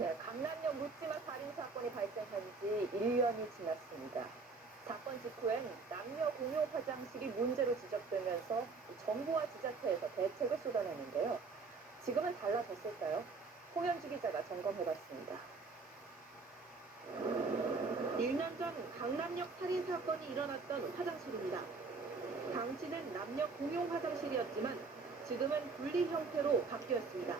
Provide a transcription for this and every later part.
네, 강남역 묻지마 살인 사건이 발생한 지 1년이 지났습니다. 사건 직후엔 남녀 공용 화장실이 문제로 지적되면서 정부와 지자체에서 대책을 쏟아냈는데요. 지금은 달라졌을까요? 홍현주 기자가 점검해봤습니다. 1년 전 강남역 살인 사건이 일어났던 화장실입니다. 당시는 남녀 공용 화장실이었지만 지금은 분리 형태로 바뀌었습니다.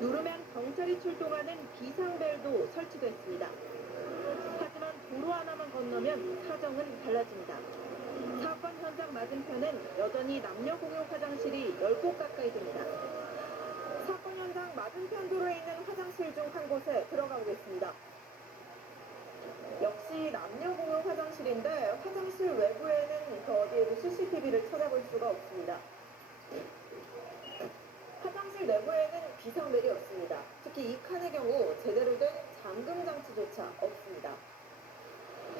누르면 경찰이 출동하는 비상벨도 설치됐습니다. 하지만 도로 하나만 건너면 사정은 달라집니다. 사건 현장 맞은편엔 여전히 남녀 공용 화장실이 10곳 가까이 됩니다. 사건 현장 맞은편 도로에 있는 화장실 중 한 곳에 들어가 보겠습니다. 역시 남녀 공용 화장실인데 화장실 외부에는 그 어디에도 CCTV를 찾아볼 수가 없습니다. 화장실 내부에는 비상벨이 없습니다. 특히 이 칸의 경우 제대로 된 잠금 장치조차 없습니다.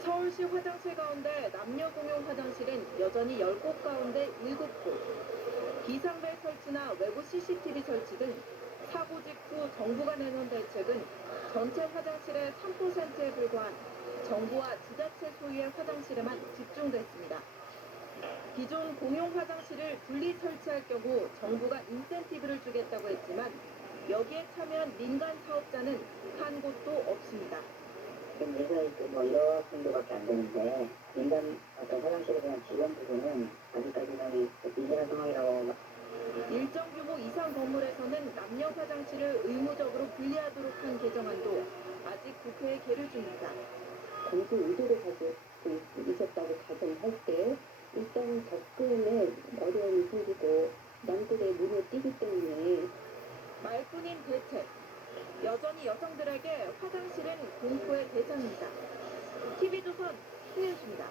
서울시 화장실 가운데 남녀 공용 화장실은 여전히 10곳 가운데 7곳. 비상벨 설치나 외부 CCTV 설치 등 사고 직후 정부가 내놓은 대책은 전체 화장실의 3%에 불과한 정부와 지자체 소유의 화장실에만 집중됐습니다. 기존 공용 화장실을 분리 설치할 경우 정부가 인센티브를 주겠다고 했지만 여기에 참여한 민간 사업자는 한 곳도 없습니다. 지금 예산이 뭐 1억 정도밖에 안 되는데 민간 어떤 화장실에 대한 지원 부분은 아직까지는 미진한 상황이라고. 일정 규모 이상 건물에서는 남녀 화장실을 의무적으로 분리하도록 한 개정안도 아직 국회에 계류 중입니다. 정부 의도를 가지고 있었다고 가정할 때 일단 접근에 어려움이 생기고 남들의 눈에 띄기 때문에 말뿐인 대책. 여전히 여성들에게 화장실은 공포의 대상입니다. TV조선 홍현수입니다.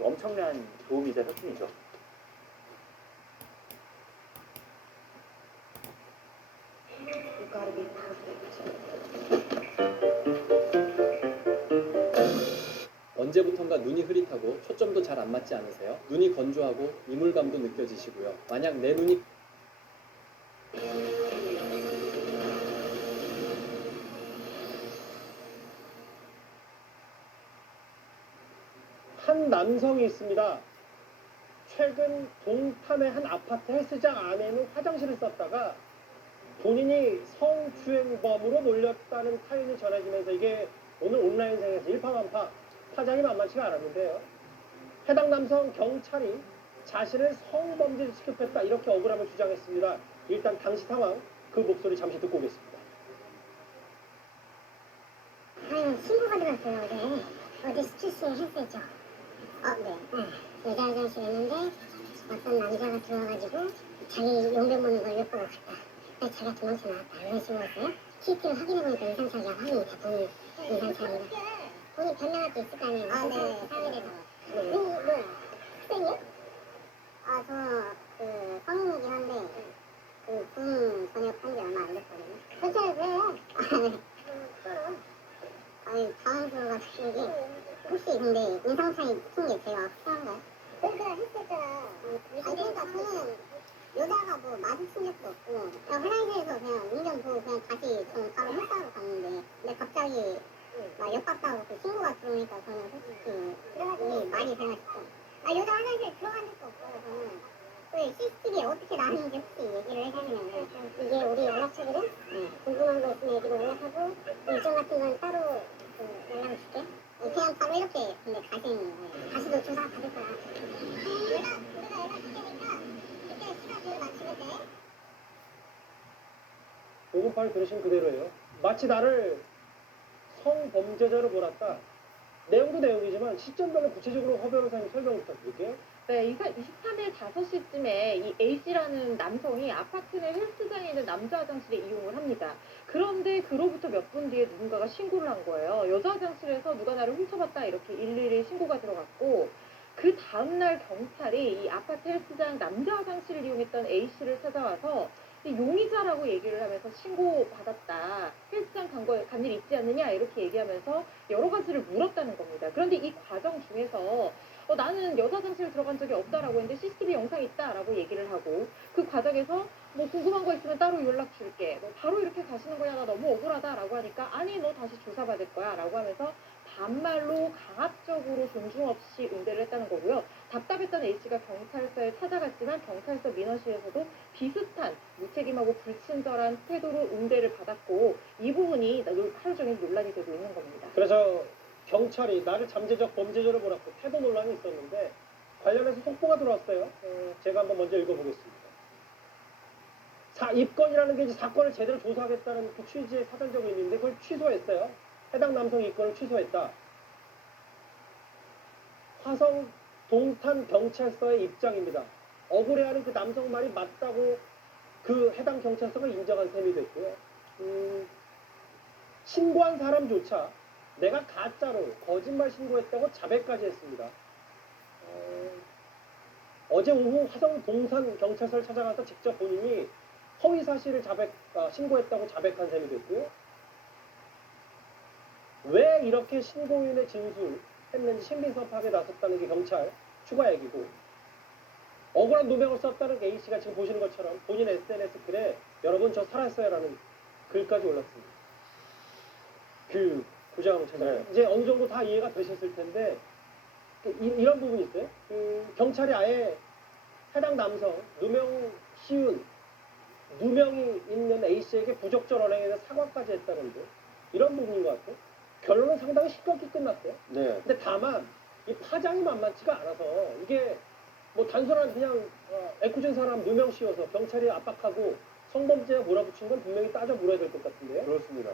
엄청난 도움이자 혁신이죠. 언제부턴가 눈이 흐릿하고 초점도 잘 안 맞지 않으세요? 눈이 건조하고 이물감도 느껴지시고요. 만약 내 눈이 한 남성이 있습니다. 최근 동탄의 한 아파트 헬스장 안에는 화장실을 썼다가 본인이 성추행범으로 몰렸다는 사연이 전해지면서 이게 오늘 온라인상에서 일파만파 파장이 만만치가 않았는데요. 해당 남성 경찰이 자신을 성범죄 취급했다 이렇게 억울함을 주장했습니다. 일단 당시 상황 그 목소리 잠시 듣고 오겠습니다. 아유, 신고가 들어왔어요. 어제 스트레스 했었죠. 네. 여자 화장실 했는데 어떤 남자가 들어와가지고 자기 용변 보는 걸 엿보고 갔다. 그래서 자기가 도망쳐 나왔다. 이런 식으로 했어요. CCTV 확인해보니까 이상차이가 확인이 다 보는 이상차이가. 본인 변명할 게 있을 거 아니에요. 네. 사회에 대해서. 뭐야? 학생이요? 저 성인이긴 한데 군 전역한 지 얼마 안 됐거든요. 괜찮아요. 네. 당황스러워가지고 이게 혹시 근데 인상 차이 큰 게 제가 확실한가요? 그러니까 했었잖아. 그러니까 저는 여자가 뭐 마주친 적도 없고 그냥 화장실에서 그냥 운전 보고 그냥 다시 저는 바로 헬스하고 갔는데 근데 갑자기 막 역박다고 그 신고가 들어오니까 저는 솔직히 이게 말이 되나 싶어. 여자 화장실에 들어간 적도 없고 저는 그 CCTV에 어떻게 나왔는지 혹시 얘기를 해주시면 이게 우리 연락처거든? 궁금한 거 있으면 여기로 연락하고 일정 같은 건 따로 연락을 줄게. 그냥 바로 이렇게 근데 가시는 거예요. 다시도 조사 받을 거야. 우리가 연락 줄 테니까 그때 시간 별로 맞추면 돼. 녹음파를 들으신 그대로예요. 마치 나를 성범죄자로 몰았다. 내용도 내용이지만 시점별로 구체적으로 허 변호사님 설명 부탁드릴게요. 네, 23일 5시쯤에 이 A씨라는 남성이 아파트 내 헬스장에 있는 남자 화장실에 이용을 합니다. 그런데 그로부터 몇 분 뒤에 누군가가 신고를 한 거예요. 여자 화장실에서 누가 나를 훔쳐봤다 이렇게 112 신고가 들어갔고 그 다음날 경찰이 이 아파트 헬스장 남자 화장실을 이용했던 A씨를 찾아와서 용의자라고 얘기를 하면서 신고받았다. 헬스장 간 일 있지 않느냐 이렇게 얘기하면서 여러 가지를 물었다는 겁니다. 그런데 이 과정 중에서 나는 여자 화장실 들어간 적이 없다라고 했는데 CCTV 영상이 있다라고 얘기를 하고 그 과정에서 뭐 궁금한 거 있으면 따로 연락 줄게. 너 바로 이렇게 가시는 거야? 나 너무 억울하다라고 하니까 아니 너 다시 조사받을 거야라고 하면서 반말로 강압적으로 존중 없이 응대를 했다는 거고요. 답답했던 A씨가 경찰서에 찾아갔지만 경찰서 민원실에서도 비슷한 무책임하고 불친절한 태도로 응대를 받았고 이 부분이 하루 종일 논란이 되고 있는 겁니다. 그래서 경찰이 나를 잠재적 범죄자로 몰았고 태도 논란이 있었는데 관련해서 속보가 들어왔어요. 제가 한번 먼저 읽어보겠습니다. 입건이라는 게 이제 사건을 제대로 조사하겠다는 그 취지의 사전적 의미인데 그걸 취소했어요. 해당 남성의 입건을 취소했다. 화성 동탄 경찰서의 입장입니다. 억울해하는 그 남성 말이 맞다고 그 해당 경찰서가 인정한 셈이 됐고요. 신고한 사람조차 내가 가짜로 거짓말 신고했다고 자백까지 했습니다. 어제 오후 화성 동산 경찰서를 찾아가서 직접 본인이 허위 사실을 신고했다고 자백한 셈이 됐고요. 왜 이렇게 신고인의 진술했는지 신빙성 파악에 나섰다는 게 경찰 추가 얘기고 억울한 누명을 썼다는 A씨가 지금 보시는 것처럼 본인 SNS 글에 여러분 저 살았어요라는 글까지 올랐습니다. 그 구장을 찾아요. 이제 어느 정도 다 이해가 되셨을 텐데 이런 부분이 있어요. 경찰이 아예 해당 남성 누명 씌운 누명이 있는 A씨에게 부적절 언행에서 사과까지 했다는데 이런 부분인 것 같아요. 결론은 상당히 시끄럽게 끝났어요. 네. 근데 다만 이 파장이 만만치가 않아서 이게 뭐 단순한 그냥 애꿎은 사람 누명 씌워서 경찰이 압박하고 성범죄에 몰아붙인 건 분명히 따져 물어야 될 것 같은데요. 그렇습니다.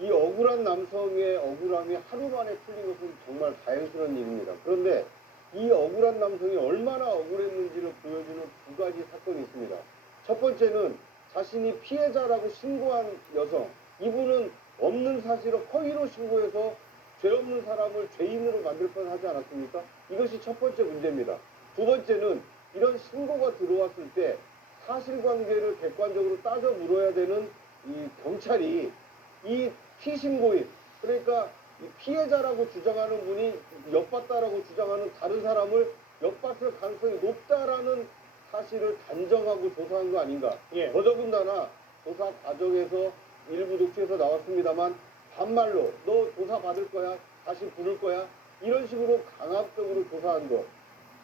이 억울한 남성의 억울함이 하루 만에 풀린 것은 정말 다행스러운 일입니다. 그런데 이 억울한 남성이 얼마나 억울했는지를 보여주는 두 가지 사건이 있습니다. 첫 번째는 자신이 피해자라고 신고한 여성, 이분은 없는 사실을 허위로 신고해서 죄 없는 사람을 죄인으로 만들 뻔하지 않았습니까? 이것이 첫 번째 문제입니다. 두 번째는 이런 신고가 들어왔을 때 사실관계를 객관적으로 따져 물어야 되는 이 경찰이 이 피신고인, 그러니까 이 피해자라고 주장하는 분이 엿봤다라고 주장하는 다른 사람을 엿봤을 가능성이 높다라는 사실을 단정하고 조사한 거 아닌가. 예. 더더군다나 조사 과정에서 일부 녹취에서 나왔습니다만 반말로 너 조사 받을 거야, 다시 부를 거야, 이런 식으로 강압적으로 조사한 거.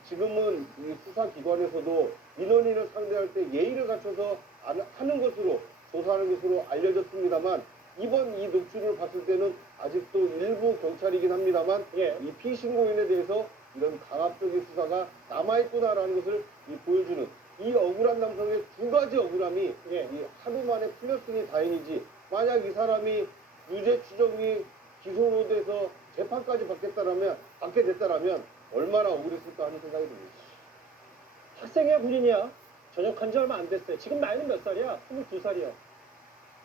지금은 이 수사기관에서도 민원인을 상대할 때 예의를 갖춰서 하는 것으로 조사하는 것으로 알려졌습니다만 이번 이 녹취를 봤을 때는 아직도 일부 경찰이긴 합니다만 예. 이 피신고인에 대해서 이런 강압적인 수사가 남아있구나라는 것을 보여주는 이 억울한 남성의 두 가지 억울함이 예. 이 하루 만에 풀렸으니 다행이지, 만약 이 사람이 유죄 추정이 기소로 돼서 재판까지 받게 됐다라면 얼마나 억울했을까 하는 생각이 듭니다. 학생이야 군인이야 전역한 지 얼마 안 됐어요. 지금 나이는 몇 살이야? 22살이야.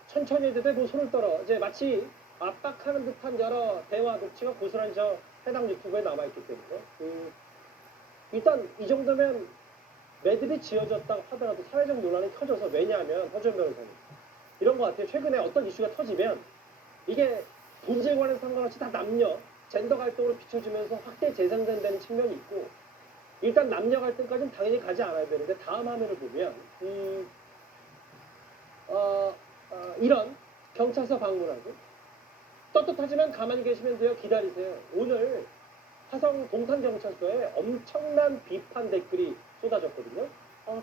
천천히 해도 돼, 뭐 손을 떨어. 이제 마치 압박하는 듯한 여러 대화 녹취가 고스란히 저 해당 유튜브에 남아있기 때문에 일단 이 정도면 매듭이 지어졌다고 하더라도 사회적 논란이 터져서, 왜냐하면 허준 변호사님 이런 것 같아요. 최근에 어떤 이슈가 터지면 이게 본질과는 상관없이 다 남녀 젠더 갈등으로 비춰지면서 확대 재생산되는 측면이 있고, 일단 남녀 갈등까지는 당연히 가지 않아야 되는데 다음 화면을 보면 이런 경찰서 방문하고 떳떳하지만 가만히 계시면 돼요, 기다리세요. 오늘 화성 동탄경찰서에 엄청난 비판 댓글이 쏟아졌거든요.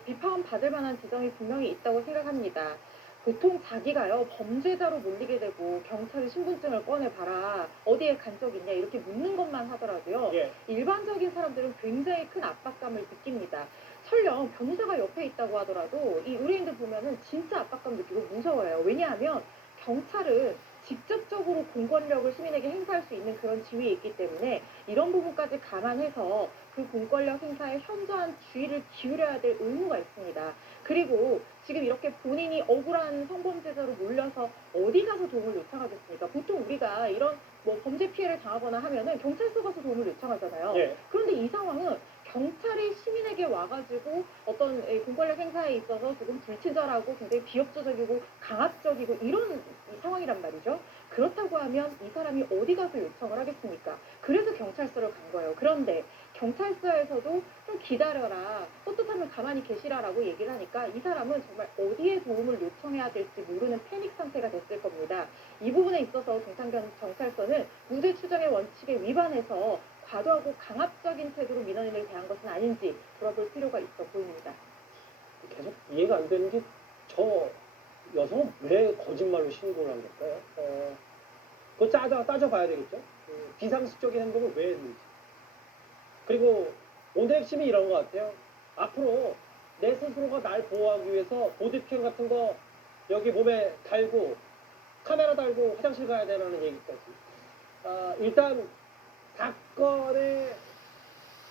비판 받을 만한 지점이 분명히 있다고 생각합니다. 보통 자기가요 범죄자로 몰리게 되고 경찰이 신분증을 꺼내봐라, 어디에 간 적 있냐 이렇게 묻는 것만 하더라도요. 예. 일반적인 사람들은 굉장히 큰 압박감을 느낍니다. 설령 변호사가 옆에 있다고 하더라도 이 의뢰인들 보면은 진짜 압박감 느끼고 무서워요. 왜냐하면 경찰은 직접적으로 공권력을 시민에게 행사할 수 있는 그런 지위에 있기 때문에 이런 부분까지 감안해서 그 공권력 행사에 현저한 주의를 기울여야 될 의무가 있습니다. 그리고 지금 이렇게 본인이 억울한 성범죄자로 몰려서 어디 가서 도움을 요청하겠습니까? 보통 우리가 이런 뭐 범죄 피해를 당하거나 하면은 경찰서 가서 도움을 요청하잖아요. 예. 그런데 이 상황은 경찰이 시민에게 와가지고 어떤 공권력 행사에 있어서 조금 불친절하고 굉장히 비협조적이고 강압적이고 이런 상황이란 말이죠. 그렇다고 하면 이 사람이 어디 가서 요청을 하겠습니까? 그래서 경찰서를 간 거예요. 그런데 경찰서에서도 좀 기다려라, 떳떳하면 가만히 계시라라고 얘기를 하니까 이 사람은 정말 어디에 도움을 요청해야 될지 모르는 패닉 상태가 됐을 겁니다. 이 부분에 있어서 경찰서는 무죄 추정의 원칙에 위반해서 과도하고 강압적인 태도로 민원인을 대한 것은 아닌지 돌아볼 필요가 있어 보입니다. 계속 이해가 안 되는 게 저 여성은 왜 거짓말로 신고를 한 걸까요? 그거 따져봐야 되겠죠? 비상식적인 행동을 왜 했는지. 그리고 오늘 핵심이 이런 것 같아요. 앞으로 내 스스로가 날 보호하기 위해서 보디캠 같은 거 여기 몸에 달고 카메라 달고 화장실 가야 되라는 얘기까지. 일단 사건의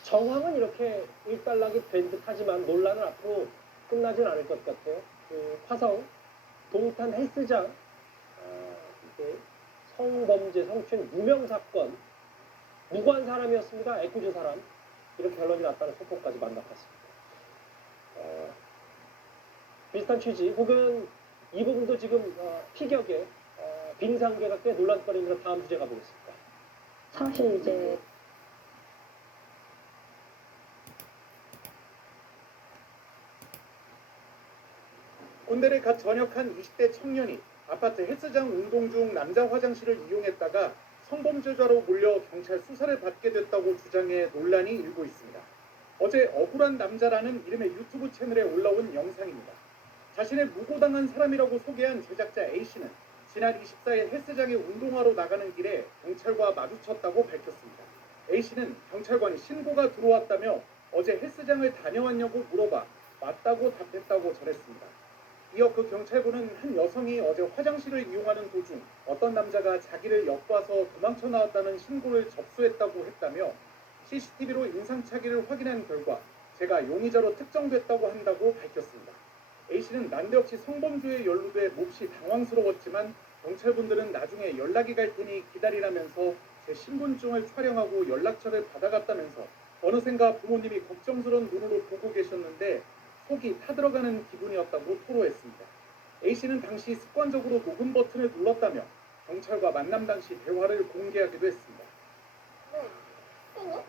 정황은 이렇게 일단락이 된 듯하지만 논란은 앞으로 끝나진 않을 것 같아요. 화성 동탄 헬스장 이제 성범죄 성추행 누명 사건 무고한 사람이었습니다. 애꿎은 사람 이렇게 결론이 났다는 소포까지 만나봤습니다. 비슷한 취지 혹은 이 부분도 지금 피격에 빙상계가 꽤 논란거리입니다. 다음 주제 가보겠습니다. 사실 이제 꼰대를 갓 전역한 20대 청년이 아파트 헬스장 운동 중 남자 화장실을 이용했다가 성범죄자로 몰려 경찰 수사를 받게 됐다고 주장해 논란이 일고 있습니다. 어제 억울한 남자라는 이름의 유튜브 채널에 올라온 영상입니다. 자신을 무고당한 사람이라고 소개한 제작자 A씨는 지난 24일 헬스장에 운동하러 나가는 길에 경찰과 마주쳤다고 밝혔습니다. A씨는 경찰관이 신고가 들어왔다며 어제 헬스장을 다녀왔냐고 물어봐 맞다고 답했다고 전했습니다. 이어 그 경찰관은 한 여성이 어제 화장실을 이용하는 도중 어떤 남자가 자기를 엿봐서 도망쳐 나왔다는 신고를 접수했다고 했다며 CCTV로 인상착의를 확인한 결과 제가 용의자로 특정됐다고 한다고 밝혔습니다. A씨는 난데없이 성범죄에 연루돼 몹시 당황스러웠지만 경찰분들은 나중에 연락이 갈 테니 기다리라면서 제 신분증을 촬영하고 연락처를 받아갔다면서 어느샌가 부모님이 걱정스러운 눈으로 보고 계셨는데 속이 타들어가는 기분이었다고 토로했습니다. A씨는 당시 습관적으로 녹음 버튼을 눌렀다며 경찰과 만남 당시 대화를 공개하기도 했습니다. 저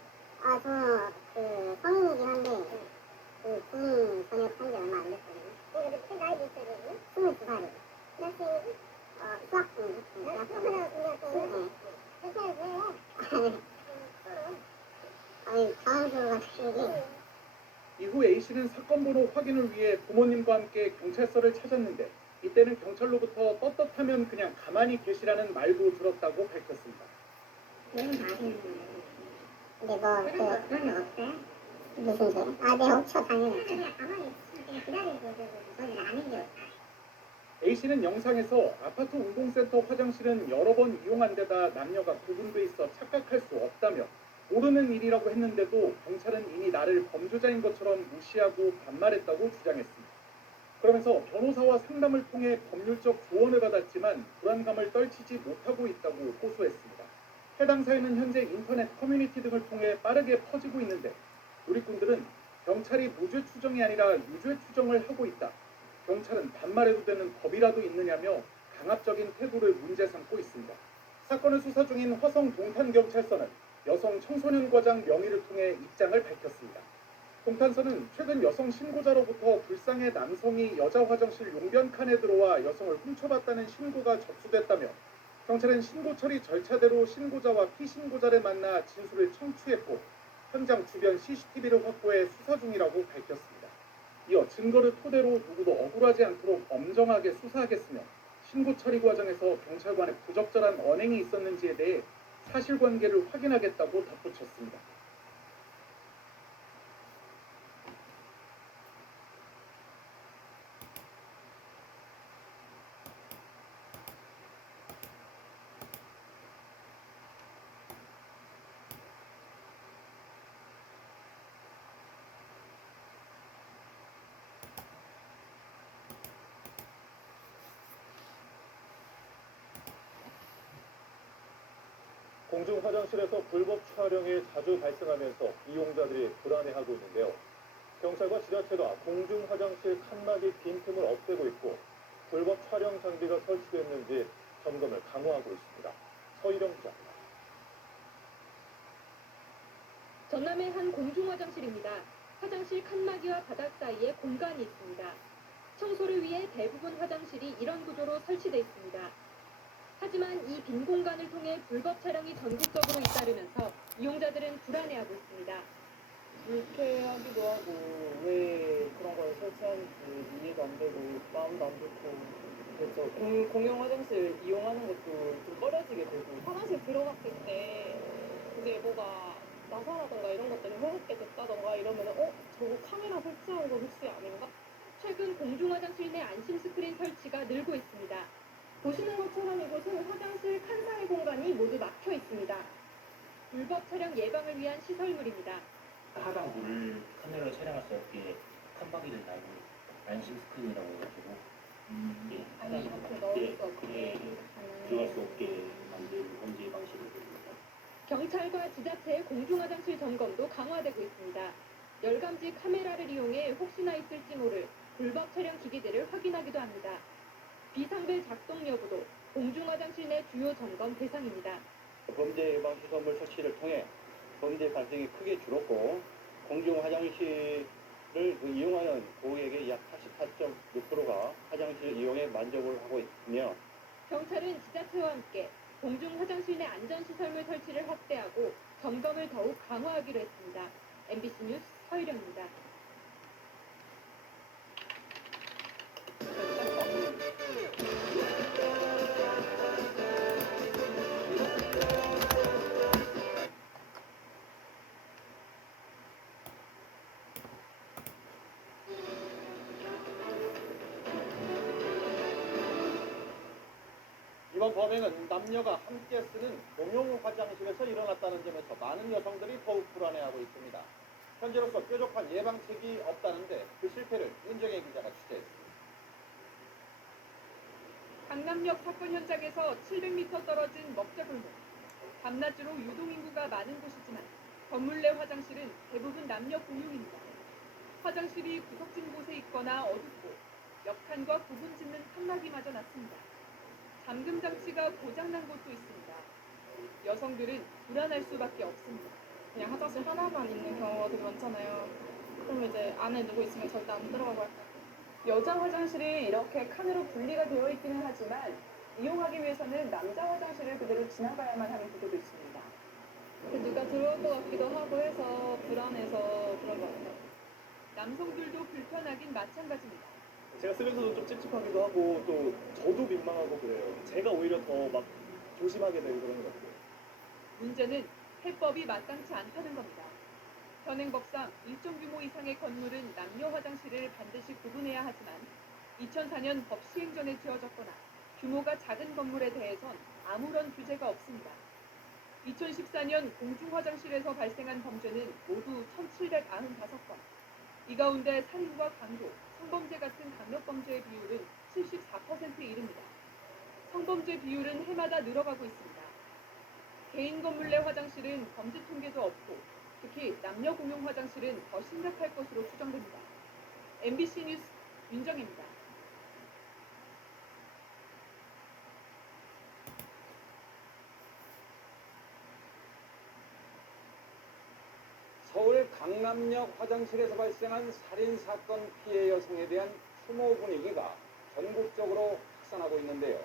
성인이긴 한데 군인 전역한 지 얼마 안 됐거든요. 그 나이 몇 살이에요? 22살이요. 대학생이지? 수학 중이요. 당황스러워가지고 이후 A씨는 사건 번호 확인을 위해 부모님과 함께 경찰서를 찾았는데 이때는 경찰로부터 떳떳하면 그냥 가만히 계시라는 말도 들었다고 밝혔습니다. 근데 그런 거 없어요? 무슨 소리? 네, 없죠, 당연히. 그냥 가만히 그냥 기다리고 소리를 안 해요. A씨는 영상에서 아파트 운동센터 화장실은 여러 번 이용한 데다 남녀가 구분돼 있어 착각할 수 없다며 모르는 일이라고 했는데도 경찰은 이미 나를 범죄자인 것처럼 무시하고 반말했다고 주장했습니다. 그러면서 변호사와 상담을 통해 법률적 조언을 받았지만 불안감을 떨치지 못하고 있다고 호소했습니다. 해당 사연은 현재 인터넷 커뮤니티 등을 통해 빠르게 퍼지고 있는데 누리꾼들은 경찰이 무죄 추정이 아니라 유죄 추정을 하고 있다. 경찰은 반말해도 되는 법이라도 있느냐며 강압적인 태도를 문제 삼고 있습니다. 사건을 수사 중인 화성 동탄경찰서는 여성 청소년 과장 명의를 통해 입장을 밝혔습니다. 동탄서는 최근 여성 신고자로부터 불쌍해 남성이 여자 화장실 용변 칸에 들어와 여성을 훔쳐봤다는 신고가 접수됐다며 경찰은 신고 처리 절차대로 신고자와 피신고자를 만나 진술을 청취했고 현장 주변 CCTV를 확보해 수사 중이라고 밝혔습니다. 이어 증거를 토대로 누구도 억울하지 않도록 엄정하게 수사하겠으며 신고 처리 과정에서 경찰관의 부적절한 언행이 있었는지에 대해 사실관계를 확인하겠다고 덧붙였습니다. 공중 화장실에서 불법 촬영이 자주 발생하면서 이용자들이 불안해하고 있는데요. 경찰과 지자체가 공중 화장실 칸막이 빈틈을 없애고 있고 불법 촬영 장비가 설치됐는지 점검을 강화하고 있습니다. 서희령 기자입니다. 전남의 한 공중 화장실입니다. 화장실 칸막이와 바닥 사이에 공간이 있습니다. 청소를 위해 대부분 화장실이 이런 구조로 설치돼 있습니다. 하지만 이 빈 공간을 통해 불법 촬영이 전국적으로 잇따르면서 이용자들은 불안해하고 있습니다. 불쾌하기도 하고 왜 그런 걸 설치하는지 이해가 안 되고 마음도 안 좋고 그래서 공용 화장실 이용하는 것도 좀 꺼려지게 되고 화장실 들어갔을 때 이제 뭐가 나사라던가 이런 것들이 흐릿게 됐다던가 이러면은 저거 카메라 설치한 거 혹시 아닌가? 최근 공중 화장실 내 안심 스크린 설치가 늘고 있습니다. 보시는 것처럼 이곳은 화장실 칸사이 공간이 모두 막혀 있습니다. 불법 촬영 예방을 위한 시설물입니다. 하강물을 카메라로 촬영할 수 없게 칸막이를 달고 안심 스크린이라고 해가지고 예, 아니 이렇게 넣을 수 없게 들어갈 수 없게 만든 범죄 방식입니다. 경찰과 지자체의 공중 화장실 점검도 강화되고 있습니다. 열감지 카메라를 이용해 혹시나 있을지 모를 불법 촬영 기기들을 확인하기도 합니다. 비상벨 작동 여부도 공중 화장실 내 주요 점검 대상입니다. 범죄 예방 시설물 설치를 통해 범죄 발생이 크게 줄었고 공중 화장실을 이용하는 고객의 약 84.6%가 화장실 이용에 만족을 하고 있으며 경찰은 지자체와 함께 공중 화장실 내 안전시설물 설치를 확대하고 점검을 더욱 강화하기로 했습니다. MBC 뉴스 서유령입니다. 이번 범행은 남녀가 함께 쓰는 공용 화장실에서 일어났다는 점에서 많은 여성들이 더욱 불안해하고 있습니다. 현재로서 뾰족한 예방책이 없다는데 그 실패를 윤정혜 기자가 취재했습니다. 강남역 사건 현장에서 700m 떨어진 먹자골목. 밤낮으로 유동인구가 많은 곳이지만 건물 내 화장실은 대부분 남녀 공용입니다. 화장실이 구석진 곳에 있거나 어둡고 옆칸과 구분 짓는 칸막이마저 났습니다. 잠금 장치가 고장난 곳도 있습니다. 여성들은 불안할 수밖에 없습니다. 그냥 화장실 하나만 있는 경우가 되게 많잖아요. 그럼 이제 안에 누구 있으면 절대 안 들어가고 할 거고. 여자 화장실이 이렇게 칸으로 분리가 되어 있기는 하지만 이용하기 위해서는 남자 화장실을 그대로 지나가야만 하는 구조도 있습니다. 누가 들어올 것 같기도 하고 해서 불안해서 그런 것 같아요. 남성들도 불편하긴 마찬가지입니다. 제가 쓰면서도 좀 찝찝하기도 하고 또 저도 민망하고 그래요. 제가 오히려 더 막 조심하게 되고 그런 것 같아요. 문제는 해법이 마땅치 않다는 겁니다. 현행법상 일정 규모 이상의 건물은 남녀 화장실을 반드시 구분해야 하지만 2004년 법 시행 전에 지어졌거나 규모가 작은 건물에 대해선 아무런 규제가 없습니다. 2014년 공중 화장실에서 발생한 범죄는 모두 1,795건. 이 가운데 살인과 강도, 성범죄 같은 강력범죄의 비율은 74%에 이릅니다. 성범죄 비율은 해마다 늘어가고 있습니다. 개인 건물 내 화장실은 범죄 통계도 없고 특히 남녀 공용 화장실은 더 심각할 것으로 추정됩니다. MBC 뉴스 윤정혜입니다. 서울 강남역 화장실에서 발생한 살인사건 피해 여성에 대한 추모 분위기가 전국적으로 확산하고 있는데요.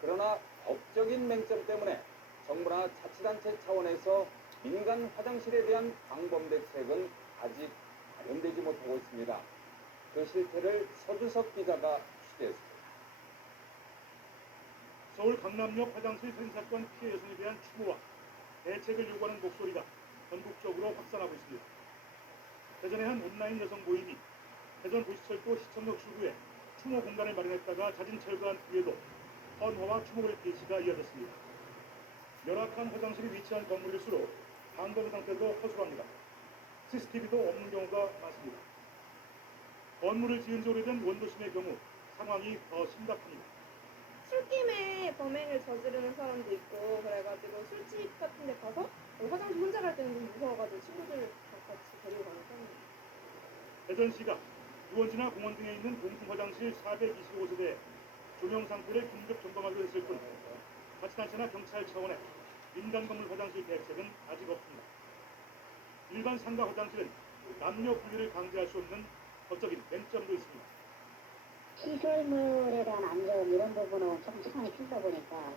그러나 법적인 맹점 때문에 정부나 자치단체 차원에서 민간 화장실에 대한 방범 대책은 아직 마련되지 못하고 있습니다. 그 실태를 서주석 기자가 취재했습니다. 서울 강남역 화장실 살인사건 피해 여성에 대한 추모와 대책을 요구하는 목소리가 전국적으로 확산하고 있습니다. 대전의 한 온라인 여성 모임이 대전 도시철도 시청역 출구에 추모 공간을 마련했다가 자진 철거한 뒤에도 헌화와 추모의 비치가 이어졌습니다. 열악한 화장실이 위치한 건물일수록 방범 상태도 허술합니다. CCTV도 없는 경우가 많습니다. 건물을 지은 지 오래된 원도심의 경우 상황이 더 심각합니다. 술김에 범행을 저지르는 사람도 있고 그래가지고 술집 같은 데 가서 화장실 혼자 갈 때는 좀 무서워가지고 친구들 같이 데리고 가는 편이에요. 대전시가 유원지나 공원 등에 있는 공중 화장실 425곳에 대해 조명 상태를 긴급 점검하기로 했을 뿐 자치단체나 경찰 차원의 민간 건물 화장실 대책은 아직 없습니다. 일반 상가 화장실은 남녀 분리를 강제할 수 없는 법적인 맹점도 있습니다. 시설물에 대한 안전 이런 부분은 조금 시간이 필요다 보니까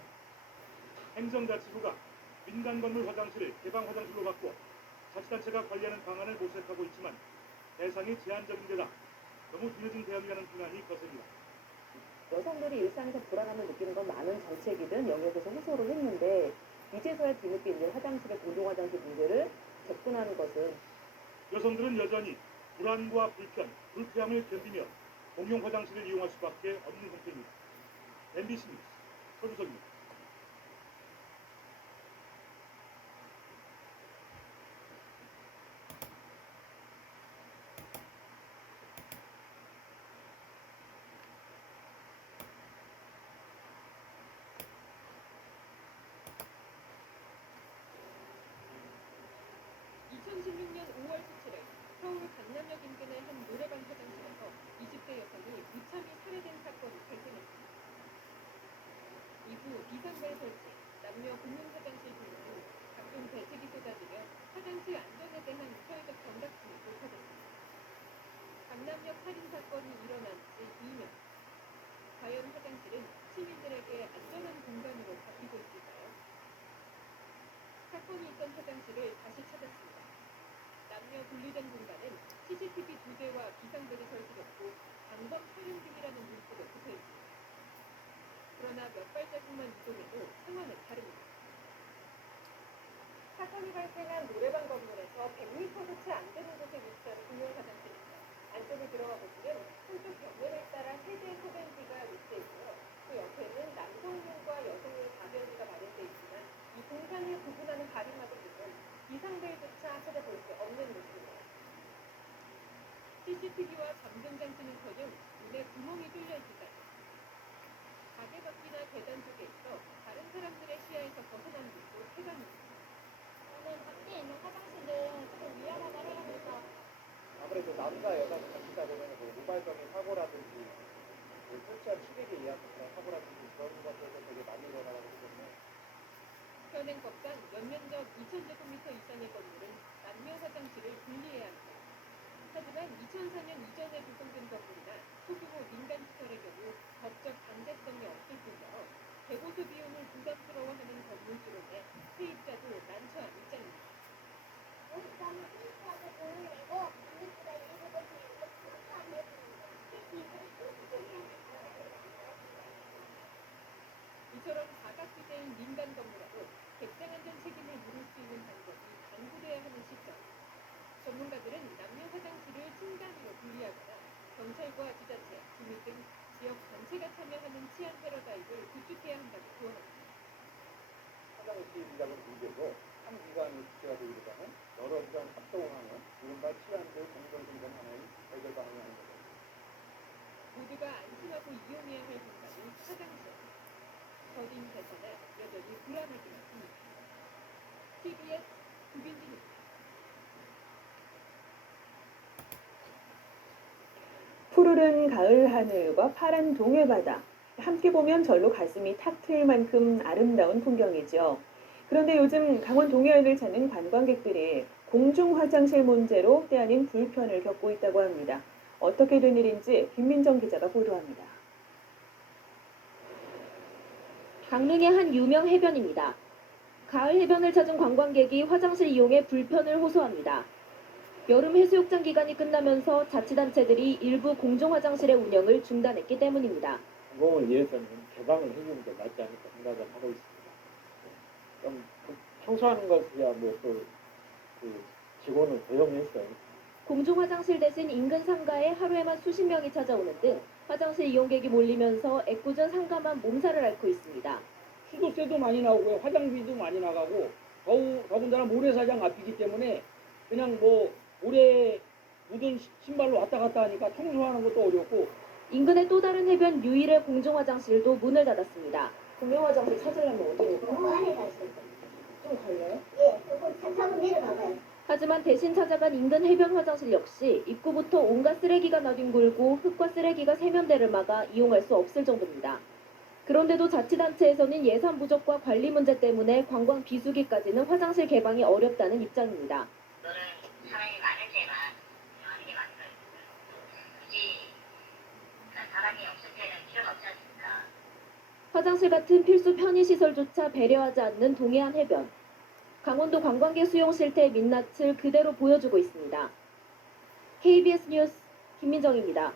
행정자치부가 민간 건물 화장실을 개방 화장실로 바꾸어 자치단체가 관리하는 방안을 모색하고 있지만 대상이 제한적인 데다 너무 늦은 대응이라는 비난이 거셉니다. 여성들이 일상에서 불안함을 느끼는 건 많은 정책이든 영역에서 해소를 했는데 이제서야 뒤늦게 있는 화장실의 공동 화장실 문제를 접근하는 것은 여성들은 여전히 불안과 불편, 불쾌함을 견디며 공용 화장실을 이용할 수밖에 없는 형태입니다. MBC 뉴스 서주석입니다. 서울 강남역 인근의 한 노래방 화장실에서 20대 여성이 무참히 살해된 사건이 발생했습니다. 이후 비상벨 설치, 남녀 공용 화장실 등으로 각종 대책이 쏟아지며 화장실 안전에 대한 사회적 경각심이 높아졌습니다. 강남역 살인 사건이 일어난 지 2년. 과연 화장실은 시민들에게 안전한 공간으로 바뀌고 있을까요? 사건이 있던 화장실을 다시 찾았습니다. 남녀 분리된 공간은 CCTV 2대와 비상벨이 설치됐고 방법 촬영 중이라는 문구도 붙어 있습니다. 그러나 몇 발자국만 이동해도 상황은 다릅니다. 사건이 발생한 노래방 건물에서 100m도 채 안 되는 곳에 위치한 공용 화장실입니다. 안쪽에 들어가 보시면 한쪽 벽면에 따라 3개의 소변기가 위치해 있고요. 그 옆에는 남성용과 여성용 다변기가 마련되어 있지만 이 공간을 구분하는 가림막을 보면 비상벨조차 찾아볼 수 없는 모습입니다. CCTV와 잠금 장치는커녕 문에 구멍이 뚫려 있기까지 가게 밖이나 계단 쪽에 있어 다른 사람들의 시야에서 벗어나는 것도 해당입니다. 저는 밖에 있는 화장실은 조금 위험하다 생각해서 아무래도 남자 여자가 같이 있다 보면 모발적인 사고라든지 설치한 시계에 의한 사고라든지 그런 것들도 되게 많이 일어나기 때문에 현행법상 연면적 2,000제곱미터 이상의 건물은 남녀 화장실을 분리해야 합니다. 하지만 2004년 이전에 구성된 건물이나 소규모 민간 시설의 경우 법적 강제성이 없을 뿐더러 재보수 비용을 부담스러워하는 건물주로 인해 세입자도 난처한 입장입니다. 일단은 세입자도 돈을 내고 건물주가 일부분 내고 그렇게 안 해주는데 이거를 소수점이야. 이처럼 다각지대인 민간 건물하고 백장안전 책임을 물을 수 있는 방법이 강구돼야 하는 시점. 전문가들은 남녀 화장실을 층단위로 분리하거나 경찰과 지자체, 주민 등 지역 전체가 참여하는 치안 패러다임을 구축해야 한다고 조언합니다. 화장실이라는 문제도 한 기관이 주체가 되기보다는 여러 기관 합동을 하는 이른바 치안들 공동생산 하나의 해결 방안이 아닌 거죠. 모두가 안심하고 이용해야 할 공간인 화장실. 더딘 대사는 여전히 불안하게 있습니다. TBS 구빈진입니다. 푸르른 가을 하늘과 파란 동해 바다. 함께 보면 절로 가슴이 탁 트일 만큼 아름다운 풍경이죠. 그런데 요즘 강원 동해안을 찾는 관광객들이 공중 화장실 문제로 때 아닌 불편을 겪고 있다고 합니다. 어떻게 된 일인지 김민정 기자가 보도합니다. 강릉의 한 유명 해변입니다. 가을 해변을 찾은 관광객이 화장실 이용에 불편을 호소합니다. 여름 해수욕장 기간이 끝나면서 자치단체들이 일부 공중 화장실의 운영을 중단했기 때문입니다. 공공을 위해서는 개방을 해주는 게 맞지 않을까 생각을 하고 있습니다. 좀 청소하는 것이야 뭐또 직원을 고용했어요. 공중 화장실 대신 인근 상가에 하루에만 수십 명이 찾아오는 등 화장실 이용객이 몰리면서 애꿎은 상가만 몸살을 앓고 있습니다. 수도세도 많이 나오고요. 화장비도 많이 나가고 더군다나 모래사장 앞이기 때문에 그냥 뭐 모래 묻은 신발로 왔다 갔다 하니까 청소하는 것도 어렵고. 인근의 또 다른 해변 유일의 공중 화장실도 문을 닫았습니다. 공용 화장실 찾으려면 어디로 가요? 너무 안에 가 있어요. 좀 걸려요? 예, 조금 차 타고 내려가봐요. 하지만 대신 찾아간 인근 해변 화장실 역시 입구부터 온갖 쓰레기가 나뒹굴고 흙과 쓰레기가 세면대를 막아 이용할 수 없을 정도입니다. 그런데도 자치단체에서는 예산 부족과 관리 문제 때문에 관광 비수기까지는 화장실 개방이 어렵다는 입장입니다. 사람이 많을 때만 하는 게 맞는 거예요. 굳이 사람이 없을 때는 필요가 없지 않습니까? 화장실 같은 필수 편의시설조차 배려하지 않는 동해안 해변. 강원도 관광객 수용 실태의 민낯을 그대로 보여주고 있습니다. KBS 뉴스 김민정입니다.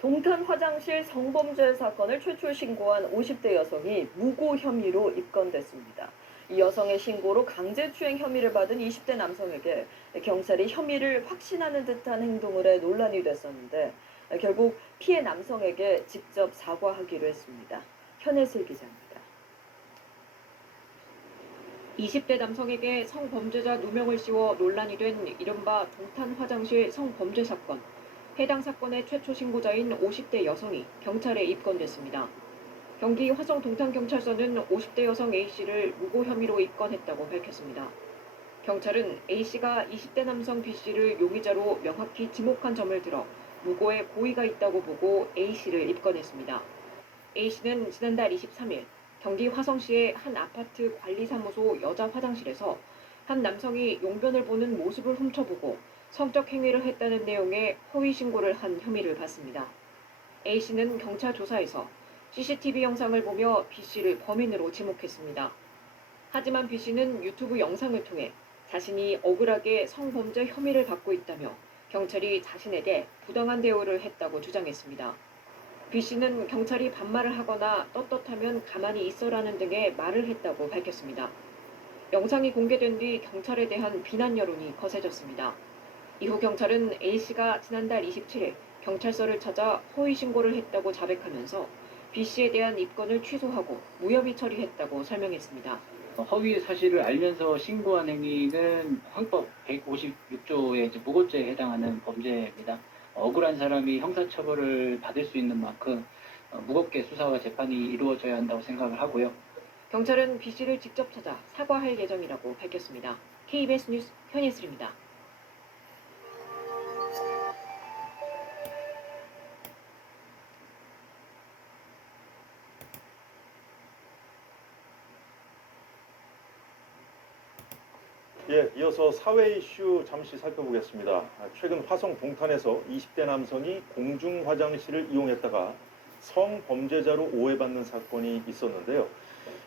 동탄 화장실 성범죄 사건을 최초 신고한 50대 여성이 무고 혐의로 입건됐습니다. 이 여성의 신고로 강제추행 혐의를 받은 20대 남성에게 경찰이 혐의를 확신하는 듯한 행동을 해 논란이 됐었는데 결국 피해 남성에게 직접 사과하기로 했습니다. 현혜슬 기자입니다. 20대 남성에게 성범죄자 누명을 씌워 논란이 된 이른바 동탄 화장실 성범죄 사건. 해당 사건의 최초 신고자인 50대 여성이 경찰에 입건됐습니다. 경기 화성 동탄경찰서는 50대 여성 A씨를 무고 혐의로 입건했다고 밝혔습니다. 경찰은 A씨가 20대 남성 B씨를 용의자로 명확히 지목한 점을 들어 무고에 고의가 있다고 보고 A씨를 입건했습니다. A씨는 지난달 23일 경기 화성시의 한 아파트 관리사무소 여자 화장실에서 한 남성이 용변을 보는 모습을 훔쳐보고 성적 행위를 했다는 내용의 허위 신고를 한 혐의를 받습니다. A씨는 경찰 조사에서 CCTV 영상을 보며 B씨를 범인으로 지목했습니다. 하지만 B씨는 유튜브 영상을 통해 자신이 억울하게 성범죄 혐의를 받고 있다며 경찰이 자신에게 부당한 대우를 했다고 주장했습니다. B씨는 경찰이 반말을 하거나 떳떳하면 가만히 있어라는 등의 말을 했다고 밝혔습니다. 영상이 공개된 뒤 경찰에 대한 비난 여론이 거세졌습니다. 이후 경찰은 A씨가 지난달 27일 경찰서를 찾아 허위 신고를 했다고 자백하면서 B씨에 대한 입건을 취소하고 무혐의 처리했다고 설명했습니다. 허위 사실을 알면서 신고한 행위는 헌법 156조의 무고죄에 해당하는 범죄입니다. 억울한 사람이 형사처벌을 받을 수 있는 만큼 무겁게 수사와 재판이 이루어져야 한다고 생각을 하고요. 경찰은 B씨를 직접 찾아 사과할 예정이라고 밝혔습니다. KBS 뉴스 현예슬입니다. 예, 이어서 사회 이슈 잠시 살펴보겠습니다. 최근 화성 동탄에서 20대 남성이 공중 화장실을 이용했다가 성범죄자로 오해받는 사건이 있었는데요.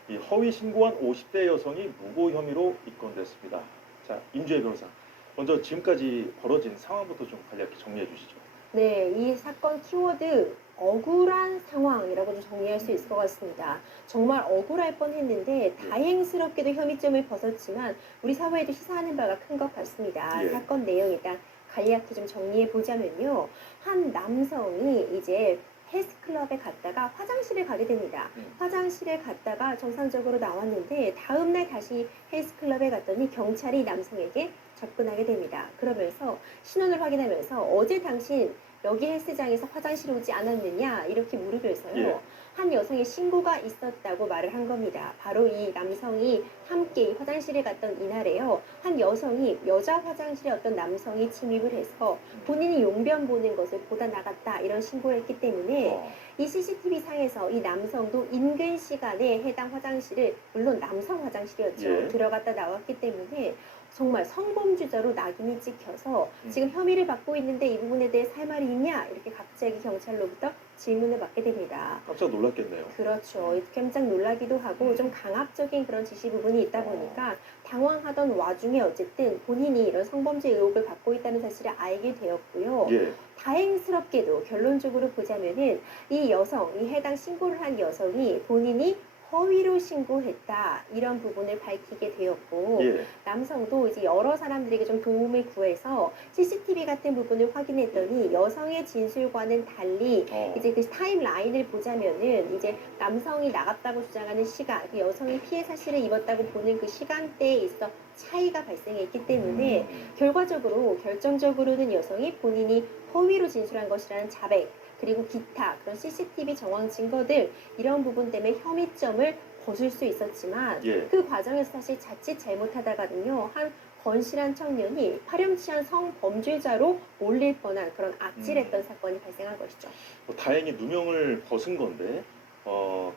이 허위 신고한 50대 여성이 무고 혐의로 입건됐습니다. 자, 임주혜 변호사, 먼저 지금까지 벌어진 상황부터 좀 간략히 정리해 주시죠. 네, 이 사건 키워드 억울한 상황이라고 좀 정리할 수 있을 것 같습니다. 정말 억울할 뻔했는데 다행스럽게도 혐의점을 벗었지만 우리 사회에도 시사하는 바가 큰 것 같습니다. 예. 사건 내용 일단 간략히 좀 정리해 보자면요. 한 남성이 이제 헬스클럽에 갔다가 화장실에 가게 됩니다. 화장실에 갔다가 정상적으로 나왔는데 다음날 다시 헬스클럽에 갔더니 경찰이 남성에게 접근하게 됩니다. 그러면서 신원을 확인하면서 어제 당신 여기 헬스장에서 화장실에 오지 않았느냐 이렇게 물으면서요. 예. 한 여성의 신고가 있었다고 말을 한 겁니다. 바로 이 남성이 함께 화장실에 갔던 이날에요. 한 여성이 여자 화장실에 어떤 남성이 침입을 해서 본인이 용변 보는 것을 보다 나갔다 이런 신고를 했기 때문에 이 CCTV 상에서 이 남성도 인근 시간에 해당 화장실을 물론 남성 화장실이었죠. 예. 들어갔다 나왔기 때문에 정말 성범죄자로 낙인이 찍혀서 지금 혐의를 받고 있는데 이 부분에 대해서 할 말이 있냐 이렇게 갑자기 경찰로부터 질문을 받게 됩니다. 깜짝 놀랐겠네요. 그렇죠. 깜짝 놀라기도 하고 좀 강압적인 그런 지시 부분이 있다 보니까 당황하던 와중에 어쨌든 본인이 이런 성범죄 의혹을 받고 있다는 사실을 알게 되었고요. 예. 다행스럽게도 결론적으로 보자면은 이 여성, 이 해당 신고를 한 여성이 본인이 허위로 신고했다 이런 부분을 밝히게 되었고 예. 남성도 이제 여러 사람들에게 좀 도움을 구해서 CCTV 같은 부분을 확인했더니 여성의 진술과는 달리 이제 그 타임라인을 보자면은 이제 남성이 나갔다고 주장하는 시간, 그 여성이 피해 사실을 입었다고 보는 그 시간대에 있어 차이가 발생했기 때문에 결과적으로 결정적으로는 여성이 본인이 허위로 진술한 것이라는 자백 그리고 기타 그런 CCTV 정황 증거들 이런 부분 때문에 혐의점을 벗을 수 있었지만 예. 그 과정에서 사실 자칫 잘못하다가는요 한 건실한 청년이 파렴치한 성범죄자로 몰릴 뻔한 그런 아찔했던 사건이 발생한 것이죠. 다행히 누명을 벗은 건데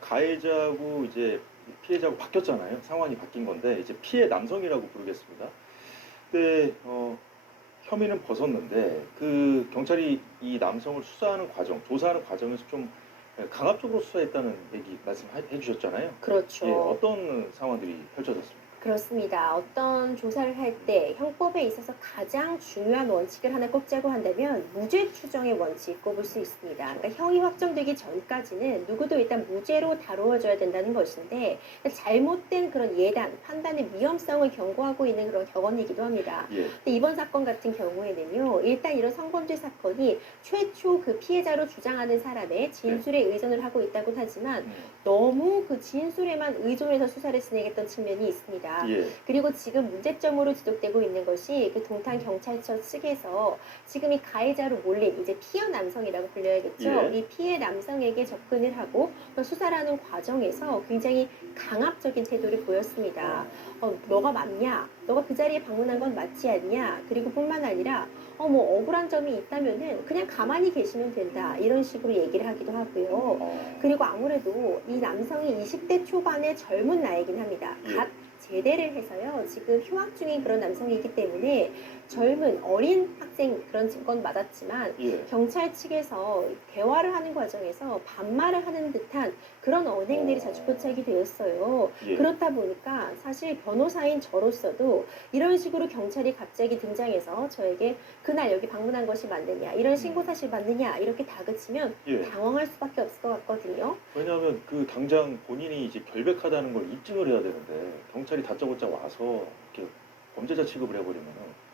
가해자하고 이제 피해자하고 바뀌었잖아요. 상황이 바뀐 건데 이제 피해 남성이라고 부르겠습니다. 근데 혐의는 벗었는데 그 경찰이 이 남성을 수사하는 과정, 조사하는 과정에서 좀 강압적으로 수사했다는 얘기 말씀해 주셨잖아요. 그렇죠. 예, 어떤 상황들이 펼쳐졌습니까? 그렇습니다. 어떤 조사를 할 때 형법에 있어서 가장 중요한 원칙을 하나 꼽자고 한다면 무죄 추정의 원칙 꼽을 수 있습니다. 그러니까 형이 확정되기 전까지는 누구도 일단 무죄로 다루어져야 된다는 것인데 잘못된 그런 예단, 판단의 위험성을 경고하고 있는 그런 격언이기도 합니다. 예. 근데 이번 사건 같은 경우에는요. 일단 이런 성범죄 사건이 최초 그 피해자로 주장하는 사람의 진술에 의존을 하고 있다고 하지만 너무 그 진술에만 의존해서 수사를 진행했던 측면이 있습니다. 예. 그리고 지금 문제점으로 지적되고 있는 것이 그 동탄 경찰서 측에서 지금 이 가해자로 몰린 이제 피해 남성이라고 불려야겠죠. 예. 이 피해 남성에게 접근을 하고 수사를 하는 과정에서 굉장히 강압적인 태도를 보였습니다. 너가 맞냐? 너가 그 자리에 방문한 건 맞지 않냐? 그리고 뿐만 아니라 뭐 억울한 점이 있다면은 그냥 가만히 계시면 된다. 이런 식으로 얘기를 하기도 하고요. 그리고 아무래도 이 남성이 20대 초반의 젊은 나이긴 합니다. 갓 제대를 해서요. 지금 휴학 중인 그런 남성이기 때문에 젊은 어린 학생 그런 건 맞았지만 경찰 측에서 대화를 하는 과정에서 반말을 하는 듯한 그런 언행들이 자주 포착이 되었어요. 그렇다 보니까 사실 변호사인 저로서도 이런 식으로 경찰이 갑자기 등장해서 저에게 그날 여기 방문한 것이 맞느냐 이런 신고 사실 맞느냐 이렇게 다그치면 당황할 수밖에 없을 것 같거든요. 왜냐하면 그 당장 본인이 이제 결백하다는 걸 입증을 해야 되는데 경찰이 다짜고짜 와서 이렇게 범죄자 취급을 해버리면은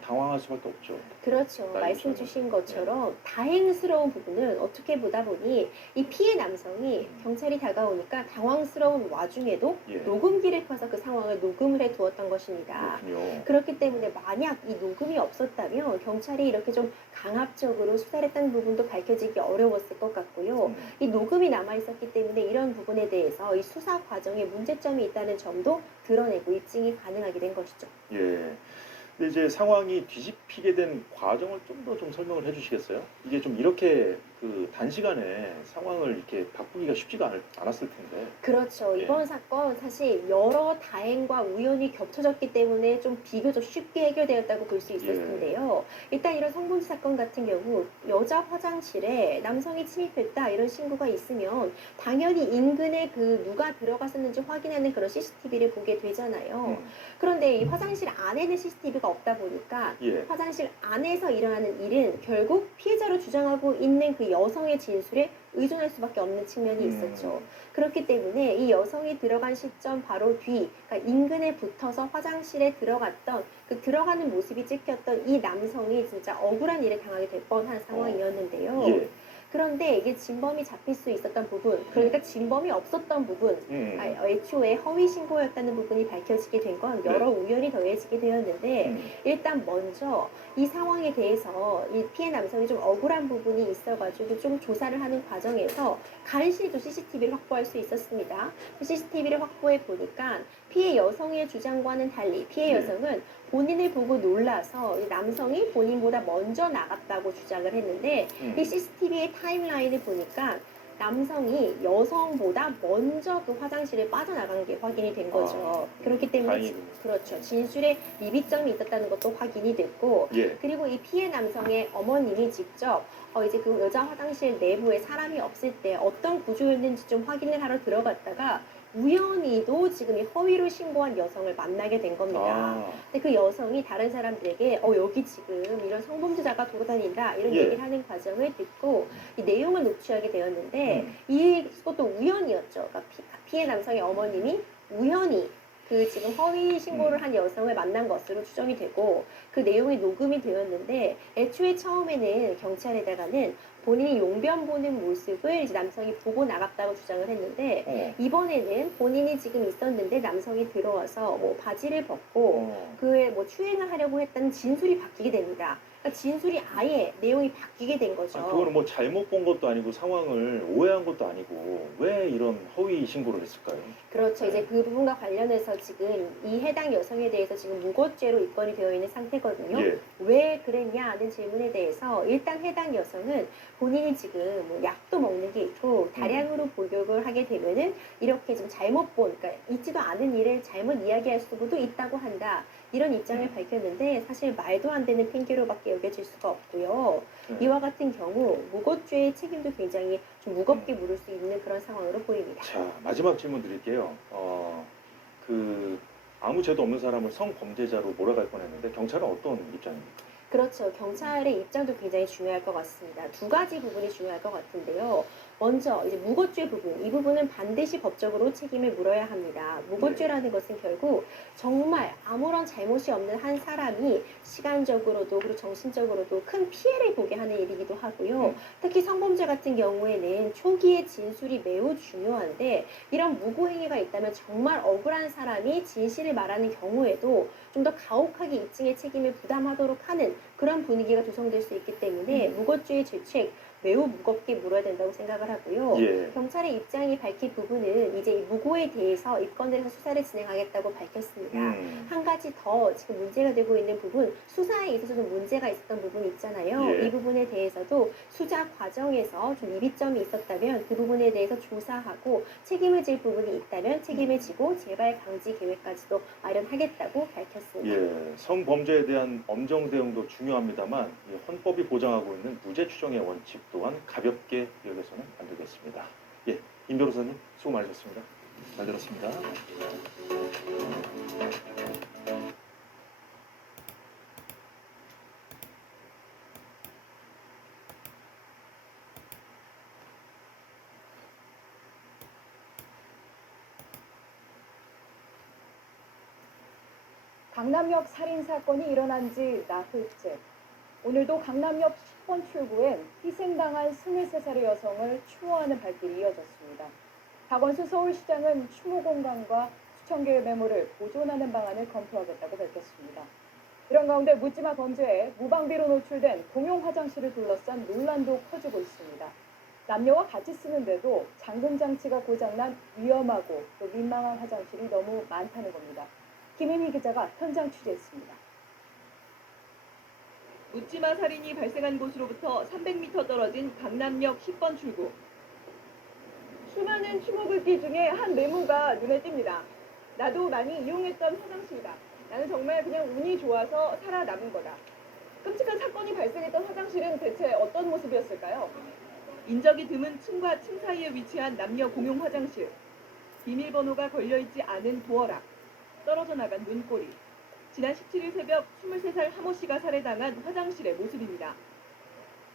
당황할 수밖에 없죠. 그렇죠. 말씀 주신 것처럼 다행스러운 부분은 어떻게 보다 보니 이 피해 남성이 경찰이 다가오니까 당황스러운 와중에도 녹음기를 켜서 그 상황을 녹음을 해 두었던 것입니다. 그렇군요. 그렇기 때문에 만약 이 녹음이 없었다면 경찰이 이렇게 좀 강압적으로 수사를 했다는 부분도 밝혀지기 어려웠을 것 같고요. 이 녹음이 남아 있었기 때문에 이런 부분에 대해서 이 수사 과정에 문제점이 있다는 점도 드러내고 입증이 가능하게 된 것이죠. 예. 근데 이제 상황이 뒤집히게 된 과정을 좀 더 좀 설명을 해주시겠어요? 이게 좀 이렇게 그 단시간에 상황을 이렇게 바꾸기가 쉽지가 않았을 텐데. 그렇죠. 이번 사건 사실 여러 다행과 우연이 겹쳐졌기 때문에 좀 비교적 쉽게 해결되었다고 볼 수 있을 텐데요. 일단 이런 성범죄 사건 같은 경우 여자 화장실에 남성이 침입했다 이런 신고가 있으면 당연히 인근에 그 누가 들어갔었는지 확인하는 그런 CCTV를 보게 되잖아요. 그런데 이 화장실 안에는 CCTV가 없다 보니까 화장실 안에서 일어나는 일은 결국 피해자로 주장하고 있는 그 여성의 진술에 의존할 수밖에 없는 측면이 있었죠. 그렇기 때문에 이 여성이 들어간 시점 바로 뒤, 그러니까 인근에 붙어서 화장실에 들어갔던 그 들어가는 모습이 찍혔던 이 남성이 진짜 억울한 일을 당하게 될 뻔한 상황이었는데요. 그런데 이게 진범이 잡힐 수 있었던 부분, 그러니까 진범이 없었던 부분, 애초에 허위 신고였다는 부분이 밝혀지게 된 건 여러 우연이 더해지게 되었는데 일단 먼저 이 상황에 대해서 이 피해 남성이 좀 억울한 부분이 있어가지고 좀 조사를 하는 과정에서 간신히도 CCTV를 확보할 수 있었습니다. CCTV를 확보해 보니까 피해 여성의 주장과는 달리 피해 여성은 본인을 보고 놀라서 이 남성이 본인보다 먼저 나갔다고 주장을 했는데 이 CCTV의 타임라인을 보니까 남성이 여성보다 먼저 그 화장실에 빠져나간 게 확인이 된 거죠. 그렇기 때문에 그렇죠. 진술에 미비점이 있었다는 것도 확인이 됐고 그리고 이 피해 남성의 어머님이 직접 이제 그 여자 화장실 내부에 사람이 없을 때 어떤 구조였는지 좀 확인을 하러 들어갔다가 우연히도 지금 이 허위로 신고한 여성을 만나게 된 겁니다. 근데 그 여성이 다른 사람들에게 여기 지금 이런 성범죄자가 돌아다닌다 이런 얘기를 하는 과정을 듣고 이 내용을 녹취하게 되었는데 이것도 우연이었죠. 그러니까 피해 남성의 어머님이 우연히 그 지금 허위 신고를 한 여성을 만난 것으로 추정이 되고 그 내용이 녹음이 되었는데 애초에 처음에는 경찰에다가는 본인이 용변 보는 모습을 이제 남성이 보고 나갔다고 주장을 했는데 이번에는 본인이 지금 있었는데 남성이 들어와서 뭐 바지를 벗고 그에 뭐 추행을 하려고 했다는 진술이 바뀌게 됩니다. 그러니까 진술이 아예 내용이 바뀌게 된 거죠. 그거는 뭐 잘못 본 것도 아니고 상황을 오해한 것도 아니고 왜 이런 허위 신고를 했을까요? 그렇죠. 이제 그 부분과 관련해서 지금 이 해당 여성에 대해서 지금 무고죄로 입건이 되어 있는 상태거든요. 예. 왜 그랬냐 하는 질문에 대해서 일단 해당 여성은 본인이 지금 뭐 약도 먹는 게 있고 다량으로 복용을 하게 되면은 이렇게 좀 잘못 본, 그러니까 있지도 않은 일을 잘못 이야기할 수도 있다고 한다. 이런 입장을 밝혔는데 사실 말도 안 되는 핑계로밖에 여겨질 수가 없고요. 이와 같은 경우 무고죄의 책임도 굉장히 좀 무겁게 물을 수 있는 그런 상황으로 보입니다. 자, 마지막 질문 드릴게요. 아무 죄도 없는 사람을 성범죄자로 몰아갈 뻔했는데 경찰은 어떤 입장입니까? 그렇죠. 경찰의 입장도 굉장히 중요할 것 같습니다. 두 가지 부분이 중요할 것 같은데요. 먼저 이제 무고죄 부분, 이 부분은 반드시 법적으로 책임을 물어야 합니다. 무고죄라는 것은 결국 정말 아무런 잘못이 없는 한 사람이 시간적으로도 그리고 정신적으로도 큰 피해를 보게 하는 일이기도 하고요. 특히 성범죄 같은 경우에는 초기의 진술이 매우 중요한데 이런 무고행위가 있다면 정말 억울한 사람이 진실을 말하는 경우에도 좀 더 가혹하게 입증의 책임을 부담하도록 하는 그런 분위기가 조성될 수 있기 때문에 무고죄의 죄책 매우 무겁게 물어야 된다고 생각을 하고요. 예. 경찰의 입장이 밝힌 부분은 이제 이 무고에 대해서 입건돼서 수사를 진행하겠다고 밝혔습니다. 한 가지 더 지금 문제가 되고 있는 부분, 수사에 있어서도 문제가 있었던 부분이 있잖아요. 예. 이 부분에 대해서도 수사 과정에서 좀 이비점이 있었다면 그 부분에 대해서 조사하고 책임을 질 부분이 있다면 책임을 지고 재발 방지 계획까지도 마련하겠다고 밝혔습니다. 예, 성범죄에 대한 엄정 대응도 중요합니다만 이 헌법이 보장하고 있는 무죄 추정의 원칙 또한 가볍게 여겨서는 안 되겠습니다. 예, 임 변호사님 수고 많으셨습니다. 잘 들었습니다. 강남역 살인사건이 일어난 지 나흘째. 오늘도 강남역 10번 출구엔 희생당한 23살의 여성을 추모하는 발길이 이어졌습니다. 박원순 서울시장은 추모 공간과 수천 개의 메모를 보존하는 방안을 검토하겠다고 밝혔습니다. 이런 가운데 묻지마 범죄에 무방비로 노출된 공용 화장실을 둘러싼 논란도 커지고 있습니다. 남녀가 같이 쓰는데도 잠금 장치가 고장난 위험하고 또 민망한 화장실이 너무 많다는 겁니다. 김혜미 기자가 현장 취재했습니다. 묻지마 살인이 발생한 곳으로부터 300m 떨어진 강남역 10번 출구. 수많은 추모 글귀 중에 한 메모가 눈에 띕니다. 나도 많이 이용했던 화장실이다. 나는 정말 그냥 운이 좋아서 살아남은 거다. 끔찍한 사건이 발생했던 화장실은 대체 어떤 모습이었을까요? 인적이 드문 층과 층 사이에 위치한 남녀 공용 화장실. 비밀번호가 걸려있지 않은 도어락. 떨어져 나간 문고리. 지난 17일 새벽 23살 하모 씨가 살해당한 화장실의 모습입니다.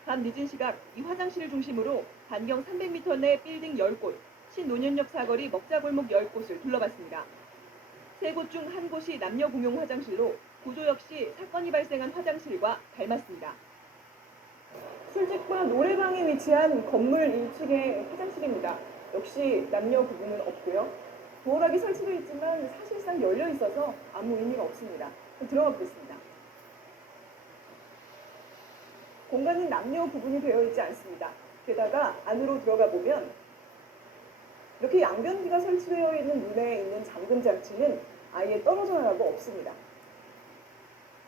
밤 늦은 시각 이 화장실을 중심으로 반경 300m 내 빌딩 10곳, 신논현역 사거리 먹자골목 10곳을 둘러봤습니다. 3곳 중 한 곳이 남녀 공용 화장실로 구조 역시 사건이 발생한 화장실과 닮았습니다. 술집과 노래방이 위치한 건물 1층의 화장실입니다. 역시 남녀 구분은 없고요. 도어락이 설치되어 있지만 사실상 열려 있어서 아무 의미가 없습니다. 들어가 보겠습니다. 공간은 남녀 구분이 되어 있지 않습니다. 게다가 안으로 들어가 보면 이렇게 양변기가 설치되어 있는 문에 있는 잠금 장치는 아예 떨어져 나가고 없습니다.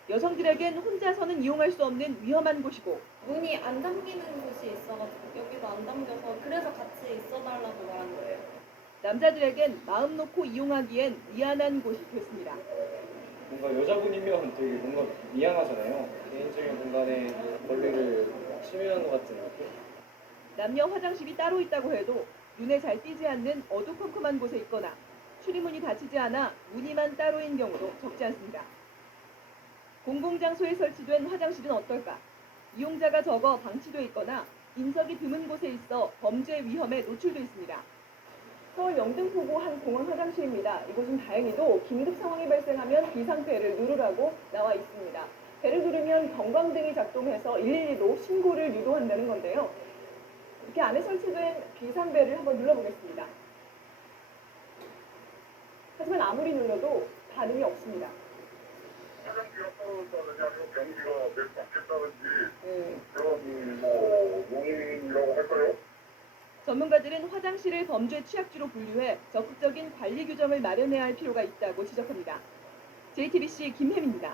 여성들에겐 혼자서는 이용할 수 없는 위험한 곳이고 문이 안 잠기는 곳이 있어가지고 여기도 안 잠겨서 그래서 같이 있어달라고 말한 거예요. 남자들에겐 마음 놓고 이용하기엔 미안한 곳이 됐습니다. 뭔가 여자분이면 되게 뭔가 미안하잖아요. 개인적인 공간에 권리를 침해하는 것 같은 느낌? 남녀 화장실이 따로 있다고 해도 눈에 잘 띄지 않는 어두컴컴한 곳에 있거나 출입문이 닫히지 않아 무늬만 따로인 경우도 적지 않습니다. 공공장소에 설치된 화장실은 어떨까? 이용자가 적어 방치돼 있거나 인석이 드문 곳에 있어 범죄 위험에 노출돼 있습니다. 서울 영등포구 한 공원 화장실입니다. 이곳은 다행히도 긴급 상황이 발생하면 비상벨을 누르라고 나와 있습니다. 배를 누르면 경광등이 작동해서 112로 신고를 유도한다는 건데요. 이렇게 안에 설치된 비상벨을 한번 눌러보겠습니다. 하지만 아무리 눌러도 반응이 없습니다. 화장실 싸웠다느니 아니면 경기가 매우 막혔다든지 그런 뭐 원인이라고 할까요? 전문가들은 화장실을 범죄 취약지로 분류해 적극적인 관리 규정을 마련해야 할 필요가 있다고 지적합니다. JTBC 김혜민입니다.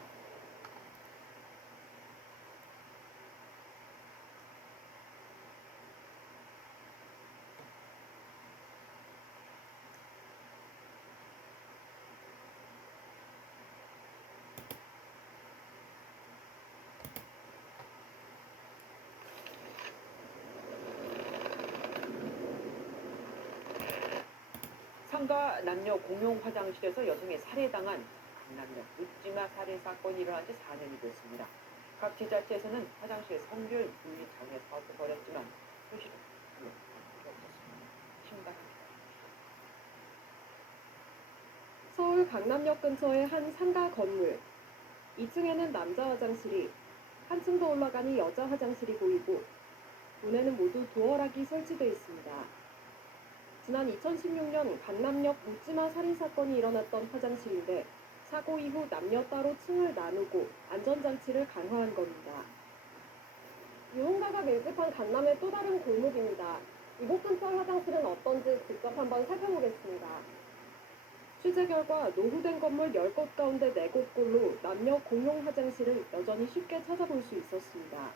상가 남녀 공용 화장실에서 여성이 살해당한 강남역 묻지마 살인 사건이 일어난 지 4년이 됐습니다. 각 지자체에서는 화장실 성별 분리 장애 사업을 벌였지만 현실은 별로 없었습니다. 심각합니다. 서울 강남역 근처의 한 상가 건물. 2층에는 남자 화장실이, 한층 더 올라가니 여자 화장실이 보이고 문에는 모두 도어락이 설치되어 있습니다. 지난 2016년 강남역 묻지마 살인 사건이 일어났던 화장실인데 사고 이후 남녀 따로 층을 나누고 안전장치를 강화한 겁니다. 유흥가가 밀집한 강남의 또 다른 골목입니다. 이곳 근처 화장실은 어떤지 직접 한번 살펴보겠습니다. 취재 결과 노후된 건물 10곳 가운데 4곳꼴로 남녀 공용 화장실을 여전히 쉽게 찾아볼 수 있었습니다.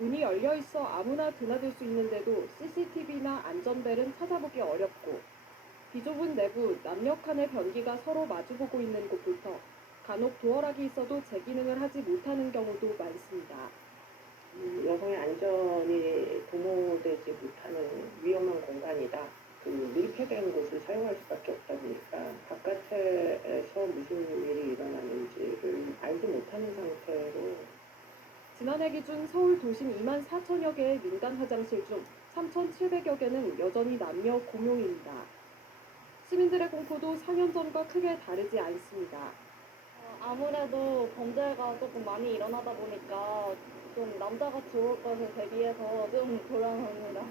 문이 열려 있어 아무나 드나들 수 있는데도 CCTV나 안전벨은 찾아보기 어렵고 비좁은 내부 남녀 칸의 변기가 서로 마주보고 있는 곳부터 간혹 도어락이 있어도 제 기능을 하지 못하는 경우도 많습니다. 여성의 안전이 도모되지 못하는 위험한 공간이다. 밀폐된 곳을 사용할 수밖에 없다 보니까 바깥에서 무슨 일이 일어나는지를 알지 못하는 상태로 지난해 기준 서울 도심 2만 4천여 개의 민간 화장실 중 3,700여 개는 여전히 남녀 공용입니다. 시민들의 공포도 4년 전과 크게 다르지 않습니다. 아무래도 범죄가 조금 많이 일어나다 보니까 좀 남자가 들어올 것에 대비해서 좀 불안합니다.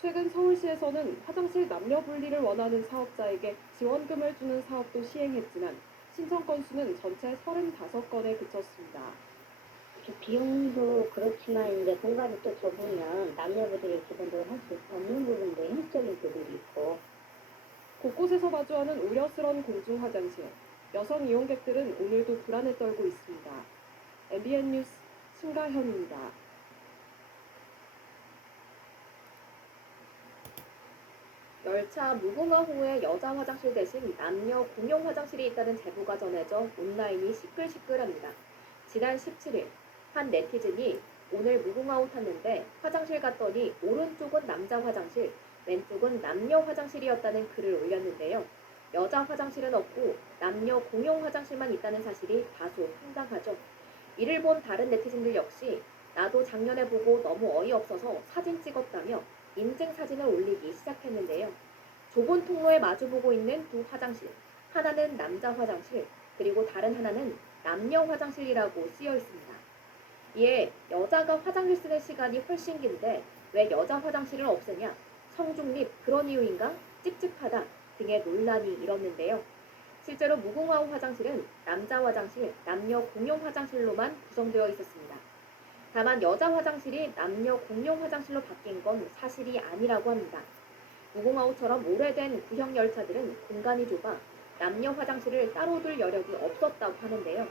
최근 서울시에서는 화장실 남녀 분리를 원하는 사업자에게 지원금을 주는 사업도 시행했지만 신청 건수는 전체 35건에 그쳤습니다. 비용도 그렇지만 이제 공간이 또 좁으면 남녀분들이 기본적으로 할 수 없는 부분도 현실적인 부분도 있고 곳곳에서 마주하는 우려스런 공중 화장실. 여성 이용객들은 오늘도 불안에 떨고 있습니다. MBN 뉴스 신가현입니다. 열차 무궁화호에 여자 화장실 대신 남녀 공용 화장실이 있다는 제보가 전해져 온라인이 시끌시끌합니다. 지난 17일 한 네티즌이 오늘 무궁화호 탔는데 화장실 갔더니 오른쪽은 남자 화장실, 왼쪽은 남녀 화장실이었다는 글을 올렸는데요. 여자 화장실은 없고 남녀 공용 화장실만 있다는 사실이 다소 황당하죠. 이를 본 다른 네티즌들 역시 나도 작년에 보고 너무 어이없어서 사진 찍었다며 인증 사진을 올리기 시작했는데요. 좁은 통로에 마주보고 있는 두 화장실, 하나는 남자 화장실, 그리고 다른 하나는 남녀 화장실이라고 쓰여 있습니다. 이에 여자가 화장실 쓰는 시간이 훨씬 긴데 왜 여자 화장실을 없애냐? 성중립 그런 이유인가? 찝찝하다 등의 논란이 일었는데요. 실제로 무궁화호 화장실은 남자 화장실, 남녀 공용 화장실로만 구성되어 있었습니다. 다만 여자 화장실이 남녀 공용 화장실로 바뀐 건 사실이 아니라고 합니다. 무궁화호처럼 오래된 구형 열차들은 공간이 좁아 남녀 화장실을 따로 둘 여력이 없었다고 하는데요.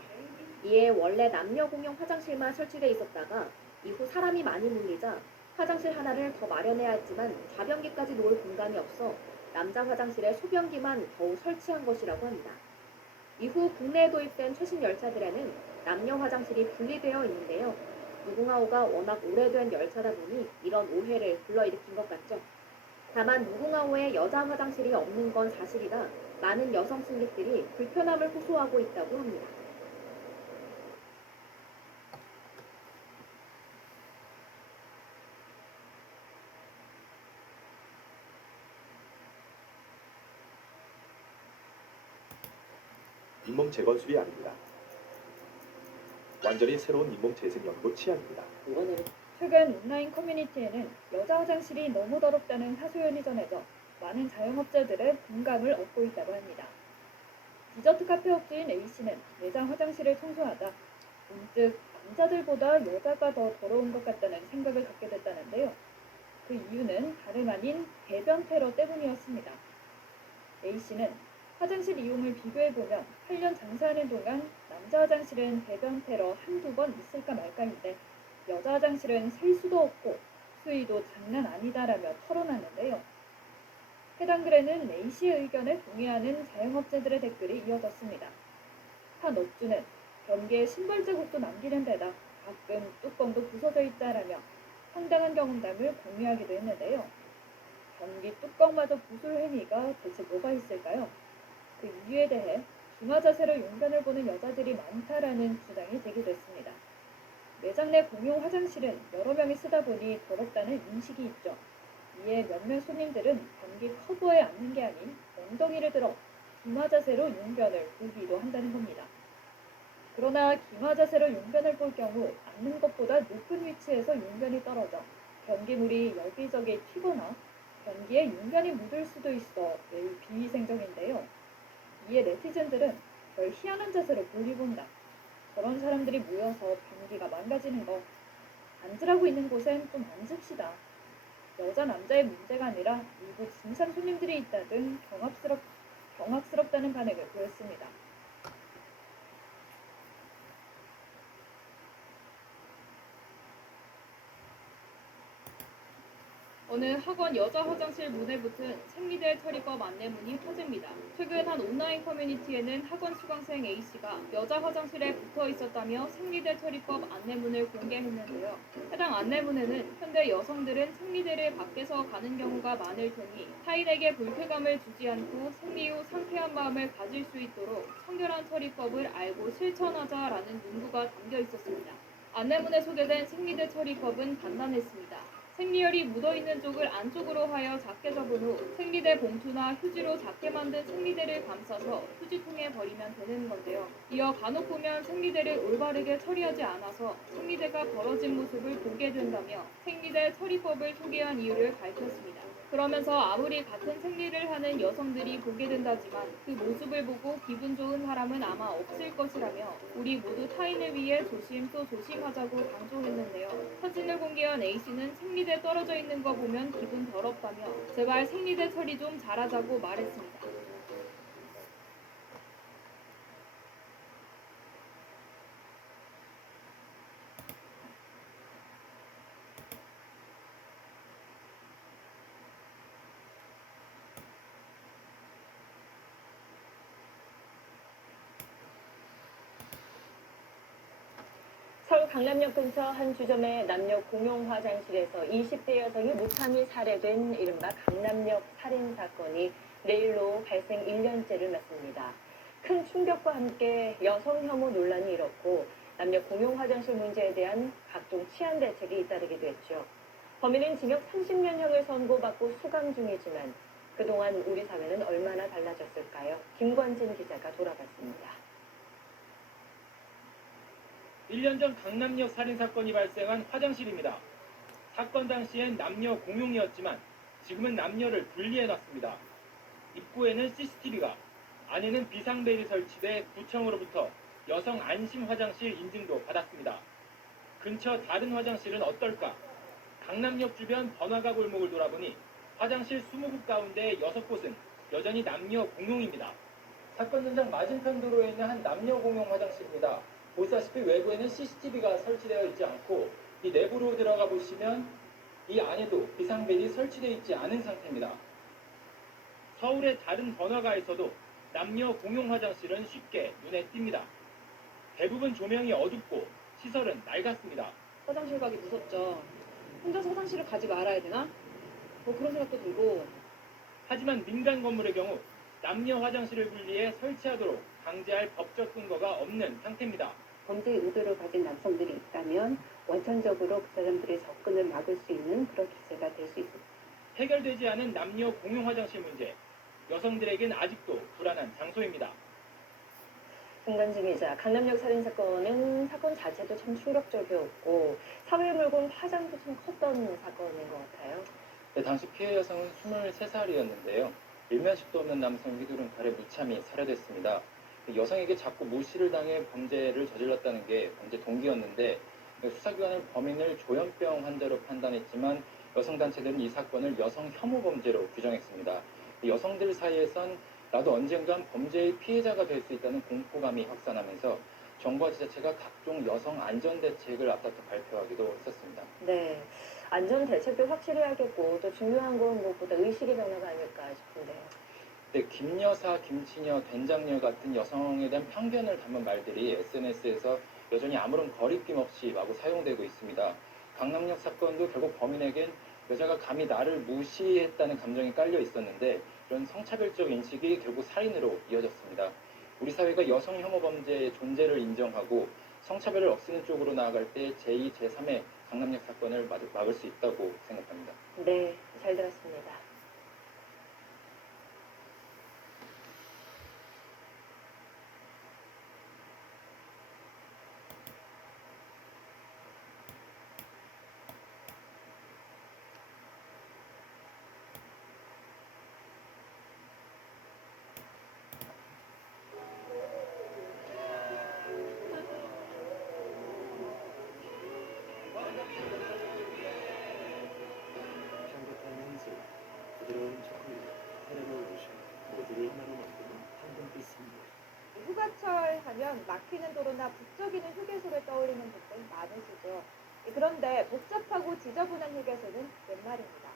이에 원래 남녀 공용 화장실만 설치돼 있었다가 이후 사람이 많이 몰리자 화장실 하나를 더 마련해야 했지만 좌변기까지 놓을 공간이 없어 남자 화장실에 소변기만 더욱 설치한 것이라고 합니다. 이후 국내에 도입된 최신 열차들에는 남녀 화장실이 분리되어 있는데요. 무궁화호가 워낙 오래된 열차다 보니 이런 오해를 불러일으킨 것 같죠. 다만 무궁화호에 여자 화장실이 없는 건 사실이라 많은 여성 승객들이 불편함을 호소하고 있다고 합니다. 잇몸 재건술이 아닙니다. 완전히 새로운 잇몸 재생연고 치약입니다. 최근 온라인 커뮤니티에는 여자 화장실이 너무 더럽다는 하소연이 전해져 많은 자영업자들의 공감을 얻고 있다고 합니다. 디저트 카페 업주인 A씨는 매장 화장실을 청소하다 문득 남자들보다 여자가 더 더러운 것 같다는 생각을 갖게 됐다는데요. 그 이유는 다름 아닌 배변 테러 때문이었습니다. A씨는 화장실 이용을 비교해보면 8년 장사하는 동안 남자 화장실은 배변 테러 한두 번 있을까 말까인데 여자 화장실은 셀 수도 없고 수위도 장난 아니다라며 털어놨는데요. 해당 글에는 A씨의 의견에 동의하는 자영업자들의 댓글이 이어졌습니다. 한 업주는 변기에 신발 자국도 남기는 데다 가끔 뚜껑도 부서져 있다라며 황당한 경험담을 공유하기도 했는데요. 변기 뚜껑마저 부술 행위가 대체 뭐가 있을까요? 그 이유에 대해 기마 자세로 용변을 보는 여자들이 많다라는 주장이 제기됐습니다. 매장 내 공용 화장실은 여러 명이 쓰다 보니 더럽다는 인식이 있죠. 이에 몇몇 손님들은 변기 커버에 앉는 게 아닌 엉덩이를 들어 기마 자세로 용변을 보기도 한다는 겁니다. 그러나 기마 자세로 용변을 볼 경우 앉는 것보다 높은 위치에서 용변이 떨어져 변기물이 여기저기 튀거나 변기에 용변이 묻을 수도 있어 매우 비위생적인데요. 이에 네티즌들은 별 희한한 자세로 볼일 본다. 저런 사람들이 모여서 변기가 망가지는 거. 앉으라고 있는 곳엔 좀 앉읍시다. 여자 남자의 문제가 아니라 일부 진상 손님들이 있다 등 경악스럽다는 반응을 보였습니다. 어느 학원 여자 화장실 문에 붙은 생리대 처리법 안내문이 화제입니다. 최근 한 온라인 커뮤니티에는 학원 수강생 A씨가 여자 화장실에 붙어 있었다며 생리대 처리법 안내문을 공개했는데요. 해당 안내문에는 현대 여성들은 생리대를 밖에서 가는 경우가 많을 테니 타인에게 불쾌감을 주지 않고 생리 후 상쾌한 마음을 가질 수 있도록 청결한 처리법을 알고 실천하자라는 문구가 담겨 있었습니다. 안내문에 소개된 생리대 처리법은 간단했습니다. 생리혈이 묻어있는 쪽을 안쪽으로 하여 작게 접은 후 생리대 봉투나 휴지로 작게 만든 생리대를 감싸서 휴지통에 버리면 되는 건데요. 이어 간혹 보면 생리대를 올바르게 처리하지 않아서 생리대가 벌어진 모습을 보게 된다며 생리대 처리법을 소개한 이유를 밝혔습니다. 그러면서 아무리 같은 생리를 하는 여성들이 보게 된다지만 그 모습을 보고 기분 좋은 사람은 아마 없을 것이라며 우리 모두 타인을 위해 조심 또 조심하자고 강조했는데요. 사진을 공개한 A씨는 생리대 떨어져 있는 거 보면 기분 더럽다며 제발 생리대 처리 좀 잘하자고 말했습니다. 서울 강남역 근처 한 주점의 남녀 공용 화장실에서 20대 여성이 무참히 살해된 이른바 강남역 살인 사건이 내일로 발생 1년째를 맞습니다. 큰 충격과 함께 여성 혐오 논란이 일었고 남녀 공용 화장실 문제에 대한 각종 치안 대책이 잇따르기도 했죠. 범인은 징역 30년형을 선고받고 수감 중이지만 그동안 우리 사회는 얼마나 달라졌을까요? 김관진 기자가 돌아갔습니다. 1년 전 강남역 살인사건이 발생한 화장실입니다. 사건 당시엔 남녀 공용이었지만 지금은 남녀를 분리해놨습니다. 입구에는 CCTV가, 안에는 비상벨이 설치돼 구청으로부터 여성 안심 화장실 인증도 받았습니다. 근처 다른 화장실은 어떨까? 강남역 주변 번화가 골목을 돌아보니 화장실 20곳 가운데 6곳은 여전히 남녀 공용입니다. 사건 현장 맞은편 도로에 있는 한 남녀 공용 화장실입니다. 보시다시피 외부에는 CCTV가 설치되어 있지 않고 이 내부로 들어가 보시면 이 안에도 비상벨이 설치되어 있지 않은 상태입니다. 서울의 다른 번화가에서도 남녀 공용 화장실은 쉽게 눈에 띕니다. 대부분 조명이 어둡고 시설은 낡았습니다. 화장실 가기 무섭죠. 혼자서 화장실을 가지 말아야 되나? 뭐 그런 생각도 들고. 하지만 민간 건물의 경우 남녀 화장실을 분리해 설치하도록 강제할 법적 근거가 없는 상태입니다. 범죄 의도를 가진 남성들이 있다면 원천적으로 그 사람들의 접근을 막을 수 있는 그런 기제가 될 수 있습니다. 해결되지 않은 남녀 공용 화장실 문제, 여성들에겐 아직도 불안한 장소입니다. 김관진 기자, 강남역 살인 사건은 사건 자체도 참 충격적이었고 사회에 물건 파장도 참 컸던 사건인 것 같아요. 네, 당시 피해 여성은 23살이었는데요. 일면식도 없는 남성 휘두른 칼에 무참히 살해됐습니다. 여성에게 자꾸 무시를 당해 범죄를 저질렀다는 게 범죄 동기였는데 수사기관은 범인을 조현병 환자로 판단했지만 여성단체들은 이 사건을 여성 혐오 범죄로 규정했습니다. 여성들 사이에선 나도 언젠간 범죄의 피해자가 될 수 있다는 공포감이 확산하면서 정부와 지자체가 각종 여성 안전 대책을 앞다퉈 발표하기도 했었습니다. 네, 안전 대책도 확실히 하겠고 또 중요한 건 무엇보다 의식의 변화가 아닐까 싶은데요. 네, 김여사, 김치녀, 된장녀 같은 여성에 대한 편견을 담은 말들이 SNS에서 여전히 아무런 거리낌 없이 마구 사용되고 있습니다. 강남역 사건도 결국 범인에겐 여자가 감히 나를 무시했다는 감정이 깔려 있었는데 이런 성차별적 인식이 결국 살인으로 이어졌습니다. 우리 사회가 여성 혐오 범죄의 존재를 인정하고 성차별을 없애는 쪽으로 나아갈 때 제2, 제3의 강남역 사건을 막을 수 있다고 생각합니다. 네, 잘 들었습니다. 향긋한 향수, 부드러운 초콜릿, 사랑을 오신 모두를 하나로 만드는 황금빛 선물. 휴가철 하면 막히는 도로나 북적이는 휴게소를 떠올리는 분들 많으시죠. 그런데 복잡하고 지저분한 휴게소는 웬 말입니다.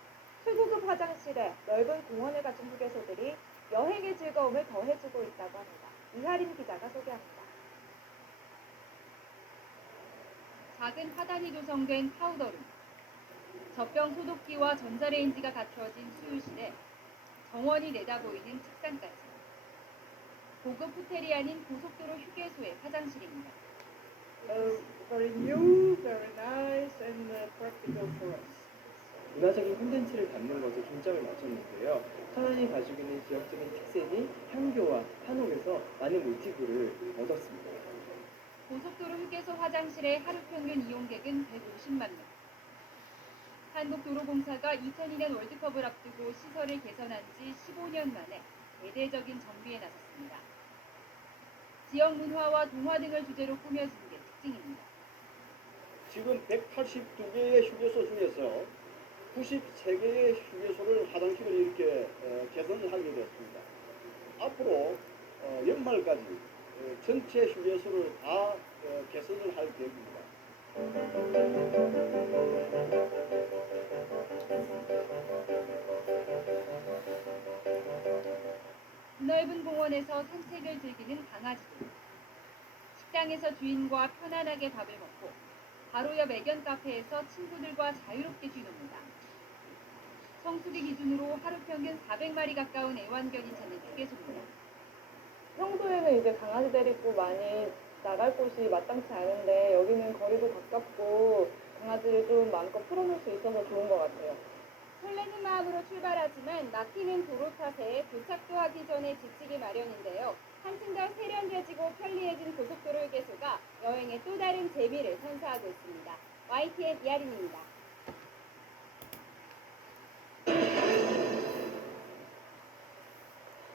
최고급 화장실에 넓은 공원을 갖춘 휴게소들이 여행의 즐거움을 더해주고 있다고 합니다. 이하린 기자가 소개합니다. 작은 하단이 조성된 파우더룸, 젖병 소독기와 전자레인지가 갖춰진 수유실에 정원이 내다보이는 책상까지. 고급 호텔이 아닌 고속도로 휴게소의 화장실입니다. Very new, very nice, and practical for us. 문화적인 콘텐츠를 담는 것에 중점을 맞췄는데요. 천안이 가지고 있는 지역적인 특색인 향교와 한옥에서 많은 모티브를 얻었습니다. 고속도로 휴게소 화장실의 하루 평균 이용객은 150만 명. 한국도로공사가 2002년 월드컵을 앞두고 시설을 개선한 지 15년 만에 대대적인 정비에 나섰습니다. 지역 문화와 동화 등을 주제로 꾸며진 게 특징입니다. 지금 182개의 휴게소 중에서 93개의 휴게소를 화장실을 이렇게 개선을 하게 되었습니다. 앞으로 연말까지 전체 휴게소를 다 개선을 할 계획입니다. 넓은 공원에서 산책을 즐기는 강아지들. 식당에서 주인과 편안하게 밥을 먹고 바로 옆 애견 카페에서 친구들과 자유롭게 뛰놉니다. 성수기 기준으로 하루 평균 400마리 가까운 애완견이 찾는 휴게소입니다. 평소에는 이제 강아지 데리고 많이 나갈 곳이 마땅치 않은데 여기는 거리도 가깝고 강아지를 좀 마음껏 풀어놓을 수 있어서 좋은 것 같아요. 설레는 마음으로 출발하지만 막히는 도로 탓에 도착도 하기 전에 지치기 마련인데요. 한층 더 세련되지고 편리해진 고속도로 휴게소가 여행의 또 다른 재미를 선사하고 있습니다. YTN 이하린입니다.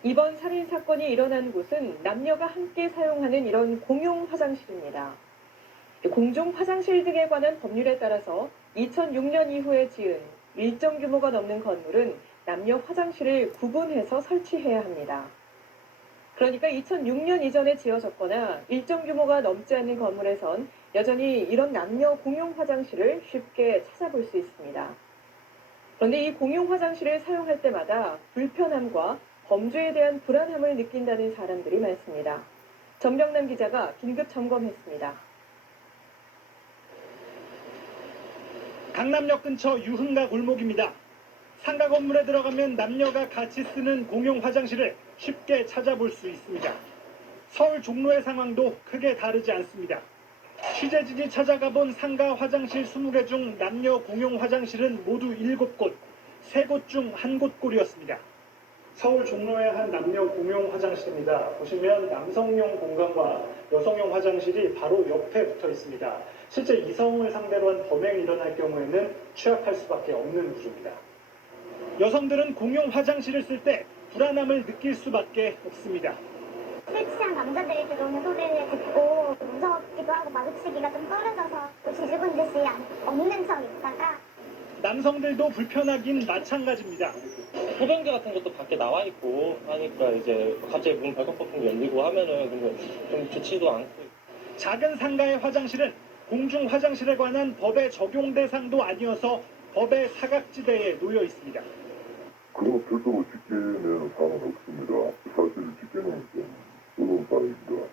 이번 살인 사건이 일어난 곳은 남녀가 함께 사용하는 이런 공용 화장실입니다. 공중 화장실 등에 관한 법률에 따라서 2006년 이후에 지은 일정 규모가 넘는 건물은 남녀 화장실을 구분해서 설치해야 합니다. 그러니까 2006년 이전에 지어졌거나 일정 규모가 넘지 않는 건물에선 여전히 이런 남녀 공용 화장실을 쉽게 찾아볼 수 있습니다. 그런데 이 공용 화장실을 사용할 때마다 불편함과 범죄에 대한 불안함을 느낀다는 사람들이 많습니다. 전병남 기자가 긴급 점검했습니다. 강남역 근처 유흥가 골목입니다. 상가 건물에 들어가면 남녀가 같이 쓰는 공용 화장실을 쉽게 찾아볼 수 있습니다. 서울 종로의 상황도 크게 다르지 않습니다. 취재진이 찾아가 본 상가 화장실 20개 중 남녀 공용 화장실은 모두 7곳, 3곳 중 1곳 꼴이었습니다. 서울 종로의 한 남녀 공용 화장실입니다. 보시면 남성용 공간과 여성용 화장실이 바로 옆에 붙어 있습니다. 실제 이성을 상대로 한 범행이 일어날 경우에는 취약할 수밖에 없는 구조입니다. 여성들은 공용 화장실을 쓸 때 불안함을 느낄 수밖에 없습니다. 술 취한 남자들이 들어오는 소리를 듣고 무섭기도 하고 마주치기가 좀 떨어져서 지죽은 듯이 없는 척 있다가 남성들도 불편하긴 마찬가지입니다. 소변기 같은 것도 밖에 나와 있고 하니까 이제 갑자기 문 벌컥벌컥 열리고 하면은 좀 좋지도 않고. 작은 상가의 화장실은 공중 화장실에 관한 법의 적용 대상도 아니어서 법의 사각지대에 놓여 있습니다. 그런 별도로 집계내는 사항은 없습니다. 사실 집계는 좀 어려운 사항입니다.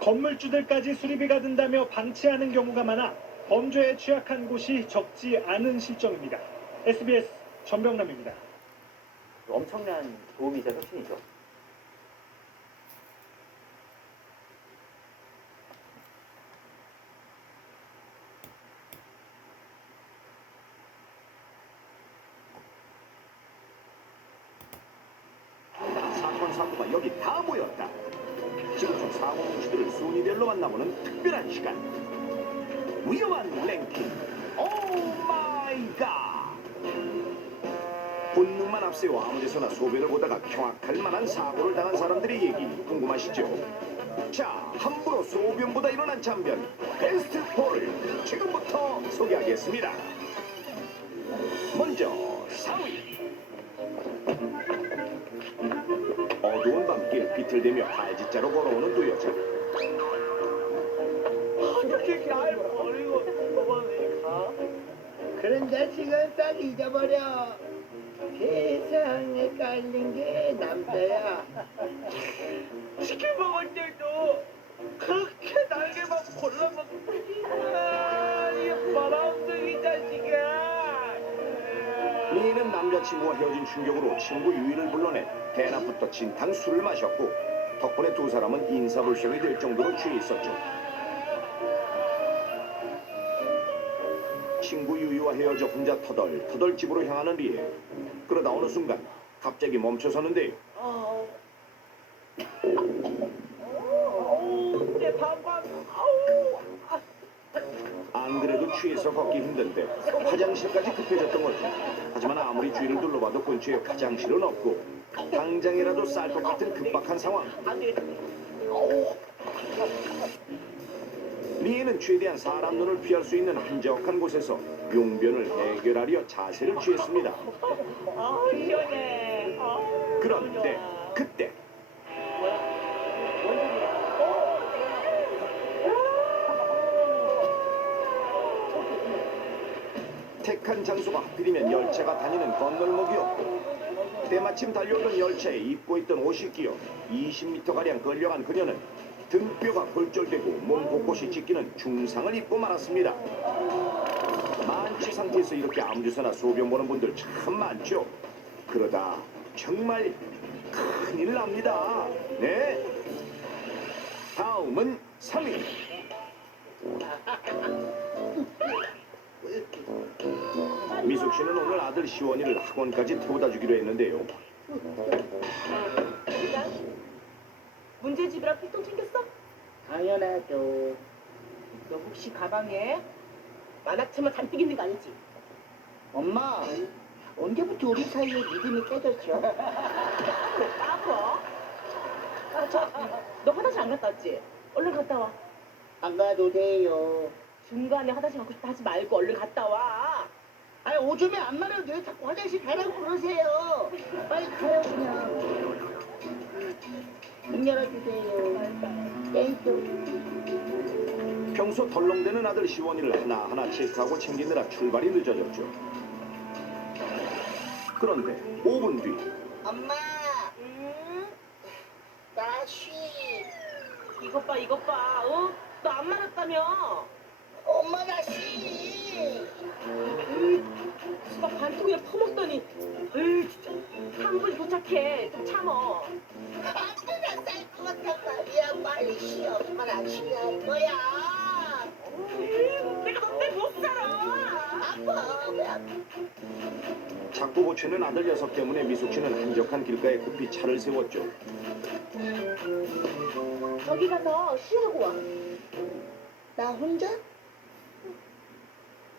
건물주들까지 수리비가 든다며 방치하는 경우가 많아 범죄에 취약한 곳이 적지 않은 실정입니다. SBS 전병남입니다. 엄청난 도움이자 혁신이죠. 사건 사고가 여기 다 모였다. 지금쯤 사고 뭉치들을 순위별로 만나보는 특별한 시간. 위험한 랭킹. 오 마이 갓. 본능만 앞세워 아무데서나 소변을 보다가 경악할 만한 사고를 당한 사람들의 얘기 궁금하시죠? 자, 함부로 소변보다 일어난 참변 베스트 4를 지금부터 소개하겠습니다. 먼저 4위. 어두운 밤길 비틀대며 발짓자로 걸어오는 두 여자. 어떻게 날 버리고 저번에 가? 그런 자식은 딱 잊어버려. 세상에 깔린 게 남자야. 치킨 먹을 때도 그렇게 날개만 골라먹고 이 바람둥이 자식아. 미인은 남자친구와 헤어진 충격으로 친구 유이를 불러내 대낮부터 진탕 술을 마셨고 덕분에 두 사람은 인사불성이 될 정도로 취해 있었죠. 친구 유이와 헤어져 혼자 터덜 집으로 향하는 리에. 그러다 어느 순간 갑자기 멈춰서는데요. 내 반반. 안 그래도 취해서 걷기 힘든데 화장실까지 급해졌던 거죠. 하지만 아무리 주위를 둘러봐도 근처에 화장실은 없고 당장이라도 쌀 것 같은 급박한 상황. 리에는 최대한 사람 눈을 피할 수 있는 한적한 곳에서 용변을 해결하려 자세를 취했습니다. 시원해. 그런데 그때 택한 장소가 하필이면 열차가 다니는 건널목이었고 때마침 달려오던 열차에 입고 있던 옷이 끼어 20m가량 끌려간 그녀는 등뼈가 골절되고 몸 곳곳이 찢기는 중상을 입고 말았습니다. 만취 상태에서 이렇게 아무데서나 소변 보는 분들 참 많죠. 그러다 정말 큰일 납니다. 네. 다음은 3위. 미숙 씨는 오늘 아들 시원이를 학원까지 태워다 주기로 했는데요. 문제집이랑 필통 챙겼어? 당연하죠. 너 혹시 가방에 만화책만 잔뜩 있는 거 아니지? 엄마, 언제부터 우리 사이에 믿음이 깨졌죠? 아파? 너 화장실 안 갔다 왔지? 얼른 갔다 와. 안 가도 돼요. 중간에 화장실 가고 싶다 하지 말고 얼른 갔다 와. 아니 오줌에 안 마려도 왜 자꾸 화장실 가라고 그러세요? 빨리 가요 그냥. 문 열어주세요. 땡큐. 평소 덜렁대는 아들 시원이를 하나하나 체크하고 챙기느라 출발이 늦어졌죠. 그런데 5분 뒤 엄마. 나 쉬. 이것 봐, 이것 봐. 어? 너 안 말았다며? 엄마 나 쉬. 수박 반통 그냥 퍼먹더니. 에이 진짜. 3분 도착해. 좀 참어. 안돼나 쌀것 같단 말이야. 빨리 쉬어. 얼마나 쉬는 거야. 내가 너 때문에 못 살아. 아파. 왜 아파? 자꾸 고치는 아들 녀석 때문에 미숙 씨는 한적한 길가에 급히 차를 세웠죠. 저기 가서 쉬하고 와. 나 혼자?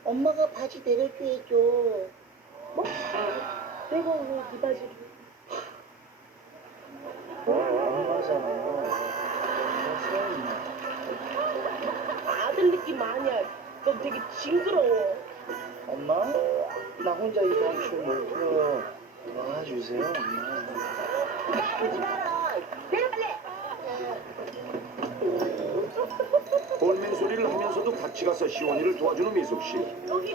엄마가 바지 내려줘야죠. 뭐? 내가 오늘 네 바지를. 엄마잖아요. 아니야. 너 되게 징그러워. 엄마, 나 혼자 이번 춤못 풀어. 도와주세요, 엄마. 까불지 마라. 내려 빨리. 볼멘 소리를 하면서도 같이 가서 시원이를 도와주는 미숙 씨. 여기.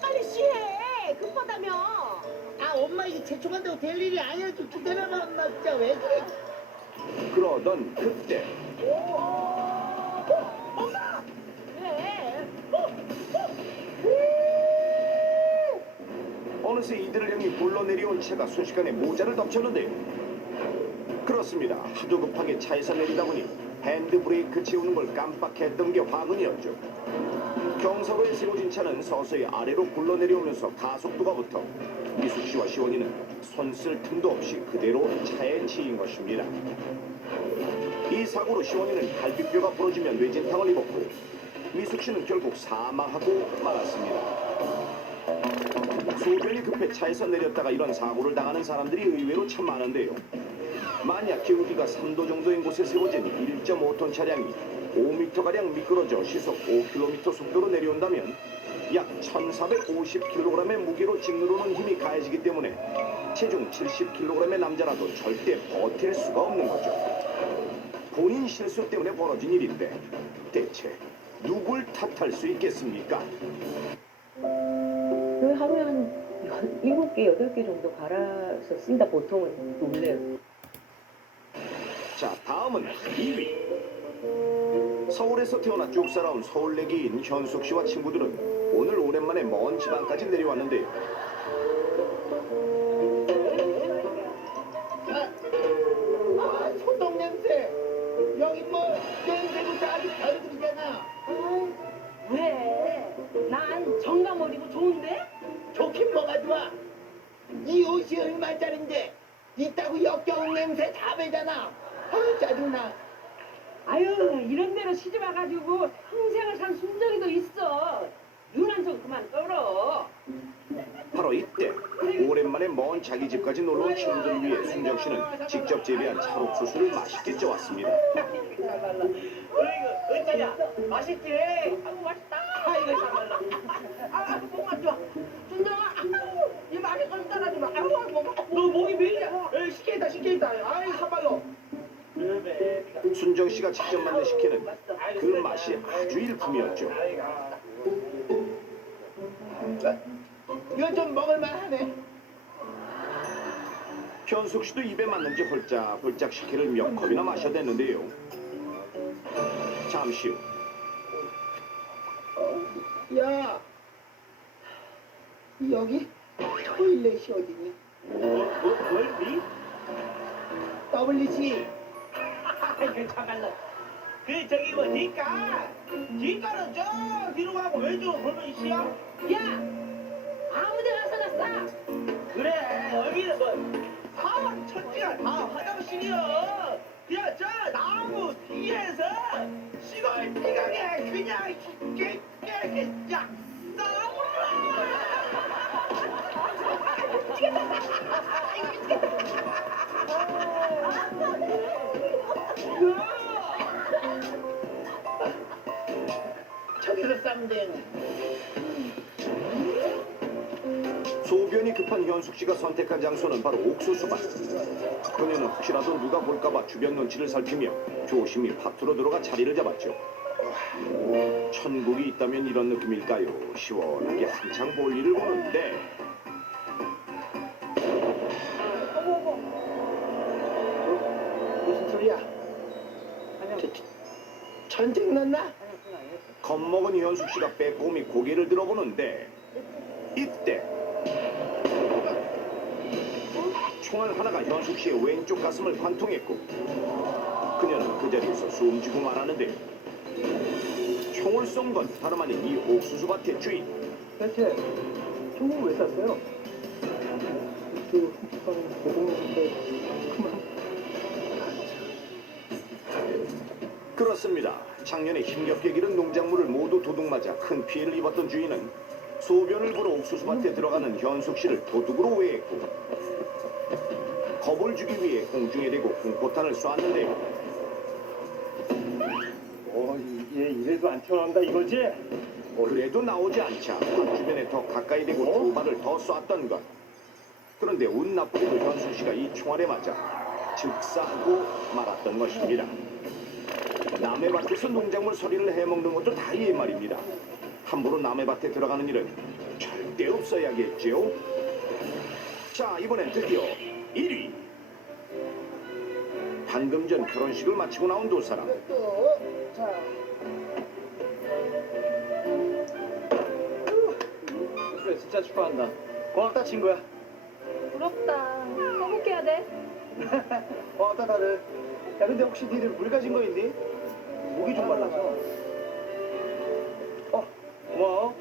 빨리 쉬해. 급하다며. 아, 엄마 이제 재촉한다고 될 일이 아니야. 좀 기다려봐, 엄마. 진짜 왜 그래? 그러던 그때 엄마! 왜? 어느새 이들을 향해 굴러내려온 차가 순식간에 모자를 덮쳤는데 그렇습니다. 하도 급하게 차에서 내리다 보니 핸드브레이크 채우는 걸 깜빡했던 게 화근이었죠. 경사로에 세워진 차는 서서히 아래로 굴러내려오면서 가속도가 붙어 미숙 씨와 시원이는 손 쓸 틈도 없이 그대로 차에 치인 것입니다. 이 사고로 시원이는 갈비뼈가 부러지며 뇌진탕을 입었고 미숙 씨는 결국 사망하고 말았습니다. 소변이 급해 차에서 내렸다가 이런 사고를 당하는 사람들이 의외로 참 많은데요. 만약 기울기가 3도 정도인 곳에 세워진 1.5톤 차량이 5m가량 미끄러져 시속 5km 속도로 내려온다면 약 1450kg의 무게로 짓누르는 힘이 가해지기 때문에 체중 70kg의 남자라도 절대 버틸 수가 없는 거죠. 본인 실수 때문에 벌어진 일인데 대체 누굴 탓할 수 있겠습니까? 하루에 한 7개, 8개 정도 갈아서 쓴다 보통은 놀래요. 자, 다음은 2위. 서울에서 태어나 쭉 살아온 서울내기인 현숙 씨와 친구들은 오늘 오랜만에 먼 지방까지 내려왔는데요. 소똥 냄새. 여기 뭐 냄새부터 아주 별들이잖아. 왜? 난 정감어리고 좋은데? 좋긴 뭐가 좋아. 이 옷이 얼마짜린데 이따구 역겨운 냄새 다 배잖아. 짜증나. 아유, 이런 데로 시집 와가지고 평생을 산 순정이도 있어. 유난 좀 그만 떨어. 바로 이때 오랜만에 먼 자기 집까지 놀러온 친구들을 위해 순정 씨는 직접 재배한 찰옥수수를 맛있게 쪄왔습니다. 어쩌냐? 맛있지? 아이고 맛있다. 아이고 참말라. 아, 목만 좋아. 순정아, 이 맛이 좀 따라주마. 아이고 너 목이 왜 이래? 시켜있다. 아이 참말로. 순정 씨가 직접 만든 식혜는 그 맛이 아주 일품이었죠. 이거 좀 먹을만하네. 현숙 씨도 입에 맞는지 홀짝홀짝 식혜를 몇 컵이나 마셔댔는데요. 잠시 후 야, 여기 토일렛이 어디니? 뭘? WC. 괜찮을라. 그 저기 뭐 니까 니까는 저 뒤로 가고 왼쪽으로 돌면 있어요? 야, 아무데나 써놨어. 그래, 여기는 뭐 사원 천지가 다 화장실이여. 야, 저 나무 뒤에서 시골 띠강에 그냥 쫙 저기서 싸면 되겠네. 소변이 급한 현숙 씨가 선택한 장소는 바로 옥수수밭. 그녀는 혹시라도 누가 볼까봐 주변 눈치를 살피며 조심히 밭으로 들어가 자리를 잡았죠. 천국이 있다면 이런 느낌일까요? 시원하게 한창 볼일을 보는데 무슨 소리야? 전쟁 났나? 겁먹은 현숙 씨가 빼꼼히 고개를 들어보는데 이때 총알 하나가 현숙 씨의 왼쪽 가슴을 관통했고 그녀는 그 자리에서 숨지고 말하는데 총을 쏜 건 다름 아닌 이 옥수수밭의 주인. 대체 총을 왜 쐈어요? 그 보고는데 그만. 그렇습니다. 작년에 힘겹게 기른 농작물을 모두 도둑맞아 큰 피해를 입었던 주인은 소변을 보러 옥수수밭에 들어가는 현숙 씨를 도둑으로 외했고 겁을 주기 위해 공중에 대고 공포탄을 쏘았는데요. 얘 이래도 안 튀어나온다 이거지? 그래도 나오지 않자 박 주변에 더 가까이 대고 두 발을 더 쐈던 것. 그런데 운 나쁘게도 현수 씨가 이 총알에 맞아 즉사하고 말았던 것입니다. 남의 밭에서 농작물 서리를 해먹는 것도 다이의 말입니다. 함부로 남의 밭에 들어가는 일은 절대 없어야겠지요. 자, 이번엔 드디어 1위. 방금 전 결혼식을 마치고 나온 두 사람. 그래, 진짜 축하한다. 고맙다 친구야. 부럽다. 행복해야 돼. 고맙다 다들. 야 근데 혹시 니들 물 가진 거 있니? 목이 좀 말라서. 고마워.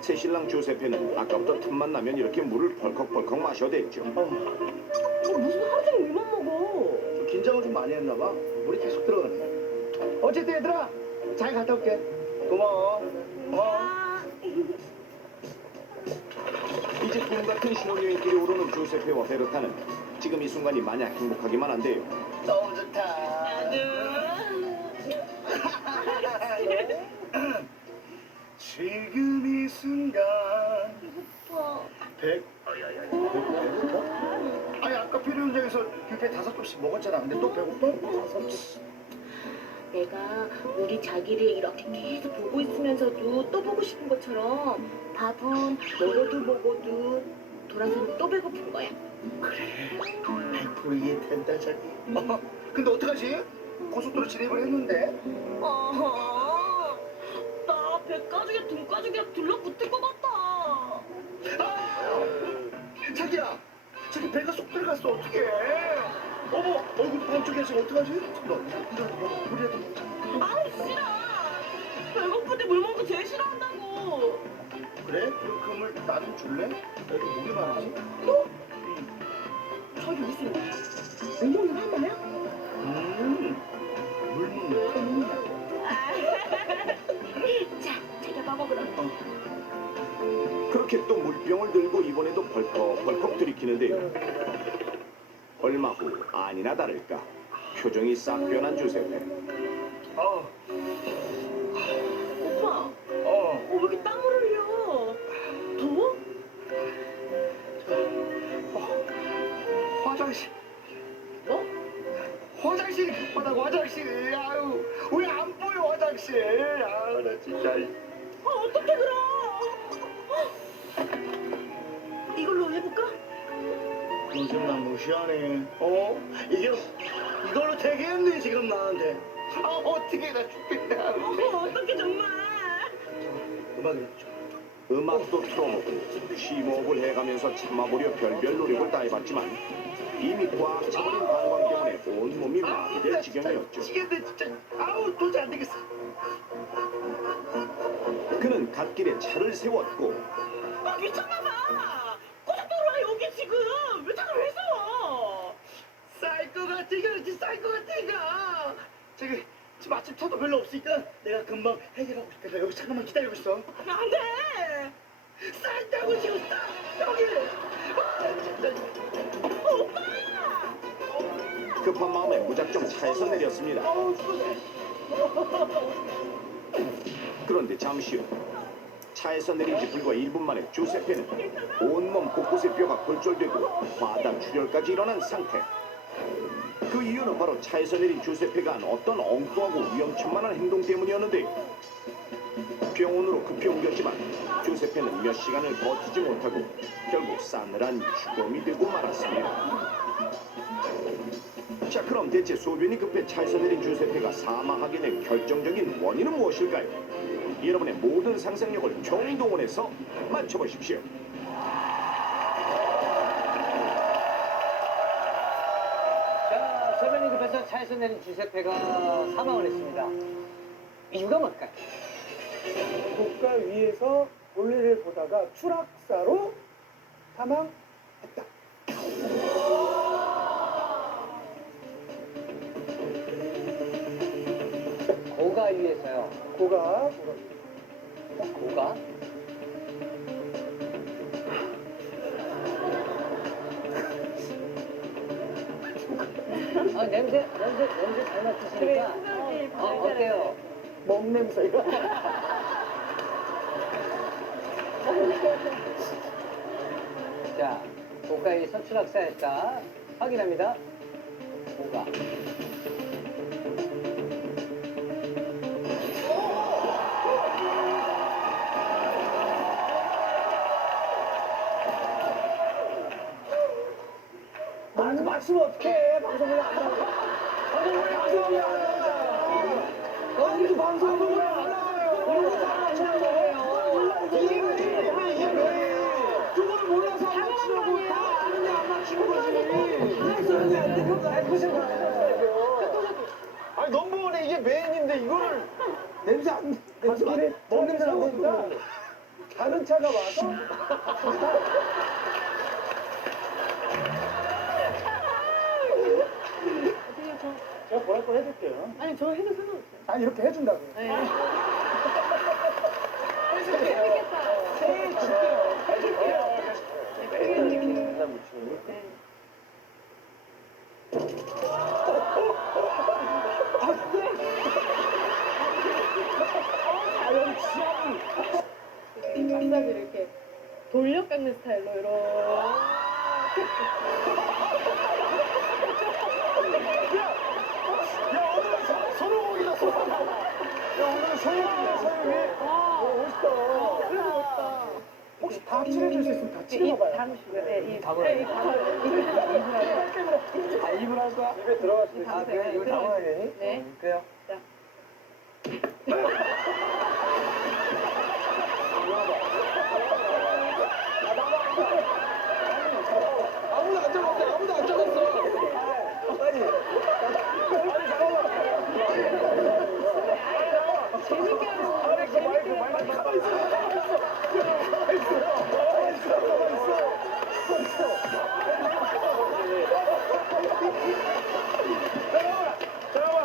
새신랑 조세페는 아까부터 틈만 나면 이렇게 물을 벌컥벌컥 마셔댔죠. 무슨 하루 종일 물만 먹어. 좀 긴장을 좀 많이 했나 봐. 물이 계속 들어가네. 어쨌든 얘들아 잘 갔다 올게. 고마워. 이제 꿈 같은 신혼여행길에 오르는 조세페와 베르타는 지금 이 순간이 마냥 행복하기만 한데요. 너무 좋다. 지금 이 순간 아니 아까 필요 현장에서 뷔페 5접시 먹었잖아. 근데 또 배고파? 내가 우리 자기를 이렇게 계속 보고 있으면서도 또 보고 싶은 것처럼 밥은 먹어도 돌아서는 또 배고픈 거야. 그래 100% 이해된다 자기. 근데 어떡하지? 고속도로 진입을 했는데. 나 배가죽에 등가죽에 들러붙을 것 같아. 자기야, 자기 배가 쏙 들어갔어. 어떡해? 어머, 얼굴 반쪽이야. 지금 어떡하지? 너 이러지 마. 물이라도 먹자. 아우 싫어. 배고픈데 물 먹는 거 제일 싫어한다고. 그래? 그럼 그 물 나는 줄래? 나 이렇게 목이 마르지? 너? 자기 무슨 물 먹는 할머니야? 물 먹는 할머니야. 자, 자기가 먹어보라. 그렇게 또 물병을 들고 이번에도 벌컥벌컥 들이키는데요. 얼마 후 아니나 다를까 표정이 싹 변한 조세페. 오빠. 왜 이렇게 땀을 흘려? 더워? 화장실. 뭐? 화장실 급하다고 화장실. 아유, 왜 안 보여 화장실? 아유, 나 진짜. 어떻게 그럼? 이걸로 해볼까? 요즘 나 무시하네. 이걸로 되겠네 지금 나한테. 어떻게 나 죽겠다. 어떻게 정말? 음악을 줘. 음악도 틀어놓고 심호흡을 해가면서 참아보려 별별 노력을 다해봤지만 이미 꽉 차버린 방광 때문에 온몸이 마비될 지경이었죠. 미치겠네 진짜. 아우 도저히 안 되겠어. 그는 갓길에 차를 세웠고 미쳤나봐. 고속도로야 여기 지금. 왜 차를 왜 세워? 쌀 것 같아 그렇지. 쌀 것 같아 이거. 저기 지금 아침 차도 별로 없으니까 내가 금방 해결하고 있다. 여기 잠깐만 기다리고 있어. 안 돼. 쌀다고 지금 쌀 여기. 급한 마음에 무작정 차에서 내렸습니다. 그런데 잠시 후 차에서 내린 지 불과 1분 만에 조세페는 온몸 곳곳에 뼈가 골절되고 과다출혈까지 일어난 상태. 그 이유는 바로 차에서 내린 조세페가 한 어떤 엉뚱하고 위험천만한 행동 때문이었는데 병원으로 급히 옮겼지만 조세페는 몇 시간을 버티지 못하고 결국 싸늘한 죽음이 되고 말았습니다. 자, 그럼 대체 소변이 급해 차에서 내린 조세페가 사망하게 된 결정적인 원인은 무엇일까요? 여러분의 모든 상상력을 총동원해서 맞춰보십시오. 자, 소변이 급해서 차에서 내린 주세페가 사망을 했습니다. 이유가 뭘까요? 고가 위에서 볼일을 보다가 추락사로 사망했다. 고가 위에서요. 고가. 냄새 잘 맡으시니까. 어때요? 먹 냄새가. 자, 고가의 선출학사일까 확인합니다. 고가. 나한테 맞추면 어떡해. 방송을 안 하고. 방송을 안 하잖아. 너희도 방송을 안 하고. 이거 다 맞추는 거예요. 이게 왜? 그걸 몰라서 안 맞추려고. 다 아는데 안 맞추는 거지. 다 했었는데 안 되는 거 아니야. 아니 넘버원에 이게 메인인데 이거를 냄새 안 먹 냄새 안 되니까 다른 차가 와서 제가 뭐랄 거 해줄게요. 아니 저 해도 상관없어요. 아니 이렇게 해준다고. 네. 해줄게요. 네, 줄게요. 해줄게요. 맨날 묻히는 거? 마사지를 이렇게 돌려 깎는 스타일로 이렇게. 손오공이다 손오공. 야 오늘 소영이다 소영이. 멋있다. 혹시 다 칠해줄 수 있으면 다 칠해봐요. 아 입을 할 거야? 입에 들어갈 수 있어. 아 그래? 이거 담아야 되니? 네. 그래요. 자. 아무도 안 적었어. 아무도 안 적었어. 아니 잠깐만. 재밌게 하는 마이크 가만히 있어. 가만히 있어. 잠깐만.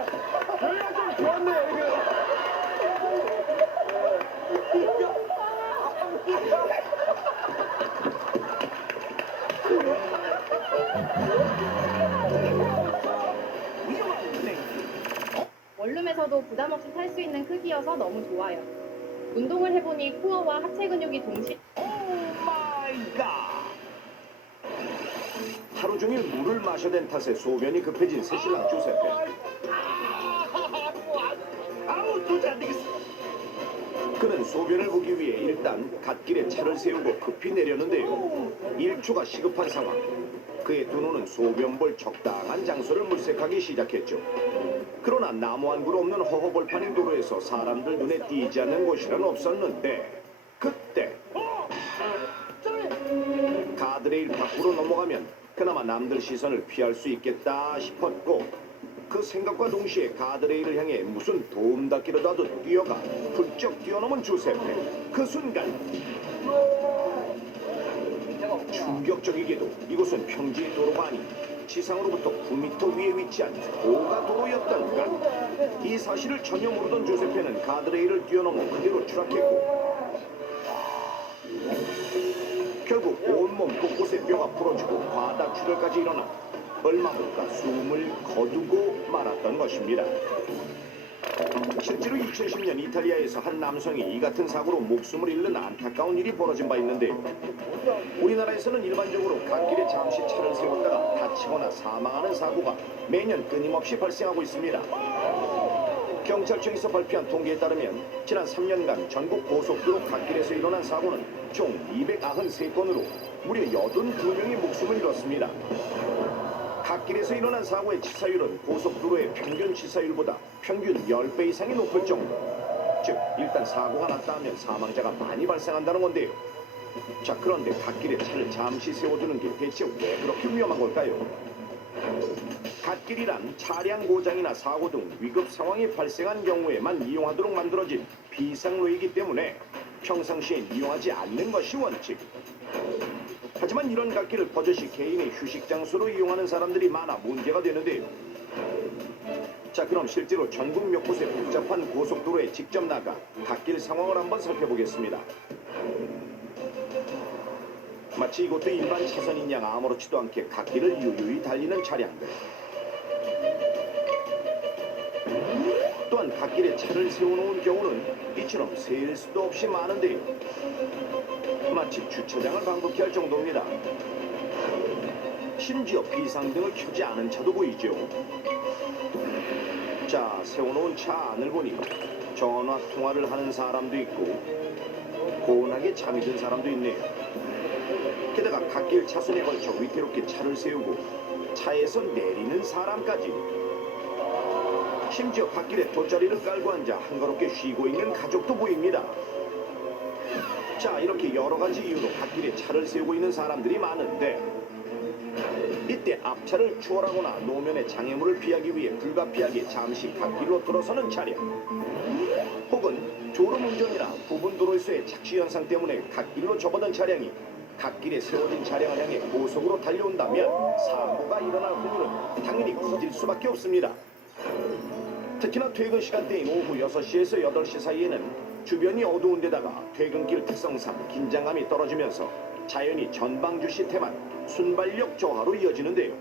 여기가 좀 좋았네 여기. 원룸에서도 부담 없이 탈 수 있는 크기여서 너무 좋아요. 운동을 해보니 코어와 하체 근육이 동시에 하루 종일 물을 마셔댄 탓에 소변이 급해진 새신랑 주세페. 아우 도저히 안 되겠어. 그는 소변을 보기 위해 일단 갓길에 차를 세우고 급히 내렸는데요. 일초가 시급한 상황. 그의 두 눈은 소변 볼 적당한 장소를 물색하기 시작했죠. 그러나 나무 한 그루 없는 허허벌판인 도로에서 사람들 눈에 띄지 않는 곳이란 없었는데 그때 가드레일 밖으로 넘어가면 그나마 남들 시선을 피할 수 있겠다 싶었고 그 생각과 동시에 가드레일을 향해 무슨 도움 닫기를 하듯 뛰어가 훌쩍 뛰어넘은 주세페. 그 순간 충격적이게도 이곳은 평지 도로가 아닌 지상으로부터 9m 위에 위치한 고가 도로였던 것. 이 사실을 전혀 모르던 주세페는 가드레일을 뛰어넘어 그대로 추락했고 결국 온몸 곳곳에 뼈가 부러지고 과다 출혈까지 일어나 얼마 못 가 숨을 거두고 말았던 것입니다. 실제로 2010년 이탈리아에서 한 남성이 이 같은 사고로 목숨을 잃는 안타까운 일이 벌어진 바 있는데요. 우리나라에서는 일반적으로 갓길에 잠시 차를 세웠다가 다치거나 사망하는 사고가 매년 끊임없이 발생하고 있습니다. 경찰청에서 발표한 통계에 따르면 지난 3년간 전국 고속도로 갓길에서 일어난 사고는 총 293건으로 무려 82명이 목숨을 잃었습니다. 갓길에서 일어난 사고의 치사율은 고속도로의 평균 치사율보다 평균 10배 이상이 높을 정도. 즉 일단 사고가 났다 하면 사망자가 많이 발생한다는 건데요. 자 그런데 갓길에 차를 잠시 세워두는 게 대체 왜 그렇게 위험한 걸까요? 갓길이란 차량 고장이나 사고 등 위급 상황이 발생한 경우에만 이용하도록 만들어진 비상로이기 때문에 평상시엔 이용하지 않는 것이 원칙. 하지만 이런 갓길을 버젓이 개인의 휴식 장소로 이용하는 사람들이 많아 문제가 되는데요. 자 그럼 실제로 전국 몇 곳의 복잡한 고속도로에 직접 나가 갓길 상황을 한번 살펴보겠습니다. 마치 이곳도 일반 차선인 양 아무렇지도 않게 갓길을 유유히 달리는 차량들. 갓길에 차를 세워놓은 경우는 이처럼 셀 수도 없이 많은데요. 마치 주차장을 방불케 할 정도입니다. 심지어 비상등을 켜지 않은 차도 보이죠. 자, 세워놓은 차 안을 보니 전화 통화를 하는 사람도 있고 고운하게 잠이 든 사람도 있네요. 게다가 갓길 차선에 걸쳐 위태롭게 차를 세우고 차에서 내리는 사람까지. 심지어 갓길에 돗자리를 깔고 앉아 한가롭게 쉬고 있는 가족도 보입니다. 자, 이렇게 여러 가지 이유로 갓길에 차를 세우고 있는 사람들이 많은데 이때 앞차를 추월하거나 노면의 장애물을 피하기 위해 불가피하게 잠시 갓길로 들어서는 차량, 혹은 졸음운전이나 부분 도로에서의 착시 현상 때문에 갓길로 접어든 차량이 갓길에 세워진 차량을 향해 고속으로 달려온다면 사고가 일어날 확률은 당연히 커질 수밖에 없습니다. 특히나 퇴근 시간대인 오후 6시에서 8시 사이에는 주변이 어두운 데다가 퇴근길 특성상 긴장감이 떨어지면서 자연히 전방주시 태만, 순발력 저하로 이어지는데요.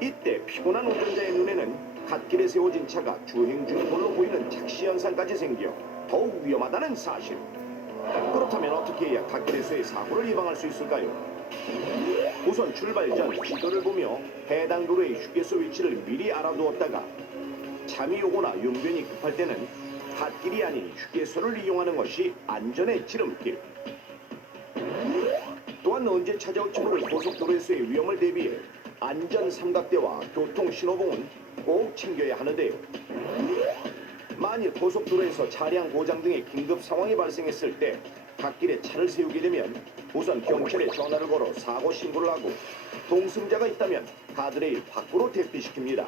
이때 피곤한 운전자의 눈에는 갓길에 세워진 차가 주행 중인 걸로 보이는 착시 현상까지 생겨 더욱 위험하다는 사실. 그렇다면 어떻게 해야 갓길에서의 사고를 예방할 수 있을까요? 우선 출발 전 지도를 보며 해당 도로의 휴게소 위치를 미리 알아두었다가 잠이 오거나 용변이 급할 때는 갓길이 아닌 휴게소를 이용하는 것이 안전의 지름길. 또한 언제 찾아올지 모를 고속도로에서의 위험을 대비해 안전 삼각대와 교통 신호봉은 꼭 챙겨야 하는데요. 만일 고속도로에서 차량 고장 등의 긴급 상황이 발생했을 때 갓길에 차를 세우게 되면 우선 경찰에 전화를 걸어 사고 신고를 하고 동승자가 있다면 가드레일 밖으로 대피시킵니다.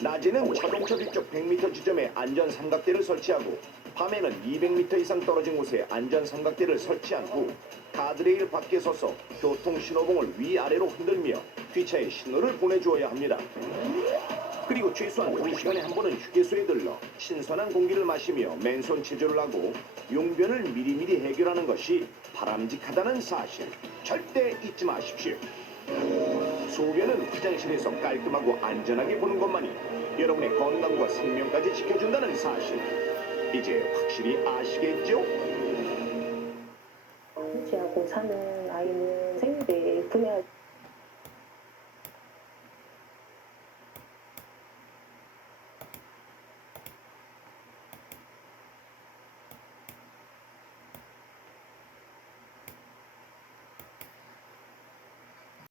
낮에는 자동차 뒤쪽 100m 지점에 안전 삼각대를 설치하고 밤에는 200m 이상 떨어진 곳에 안전 삼각대를 설치한 후 가드레일 밖에 서서 교통 신호봉을 위아래로 흔들며 뒷차에 신호를 보내주어야 합니다. 그리고 최소한 2시간에 한 번은 휴게소에 들러 신선한 공기를 마시며 맨손 체조를 하고 용변을 미리미리 해결하는 것이 바람직하다는 사실 절대 잊지 마십시오. 소변은 화장실에서 깔끔하고 안전하게 보는 것만이 여러분의 건강과 생명까지 지켜준다는 사실 이제 확실히 아시겠죠? 지하고 사는 아이는 생리대 구매할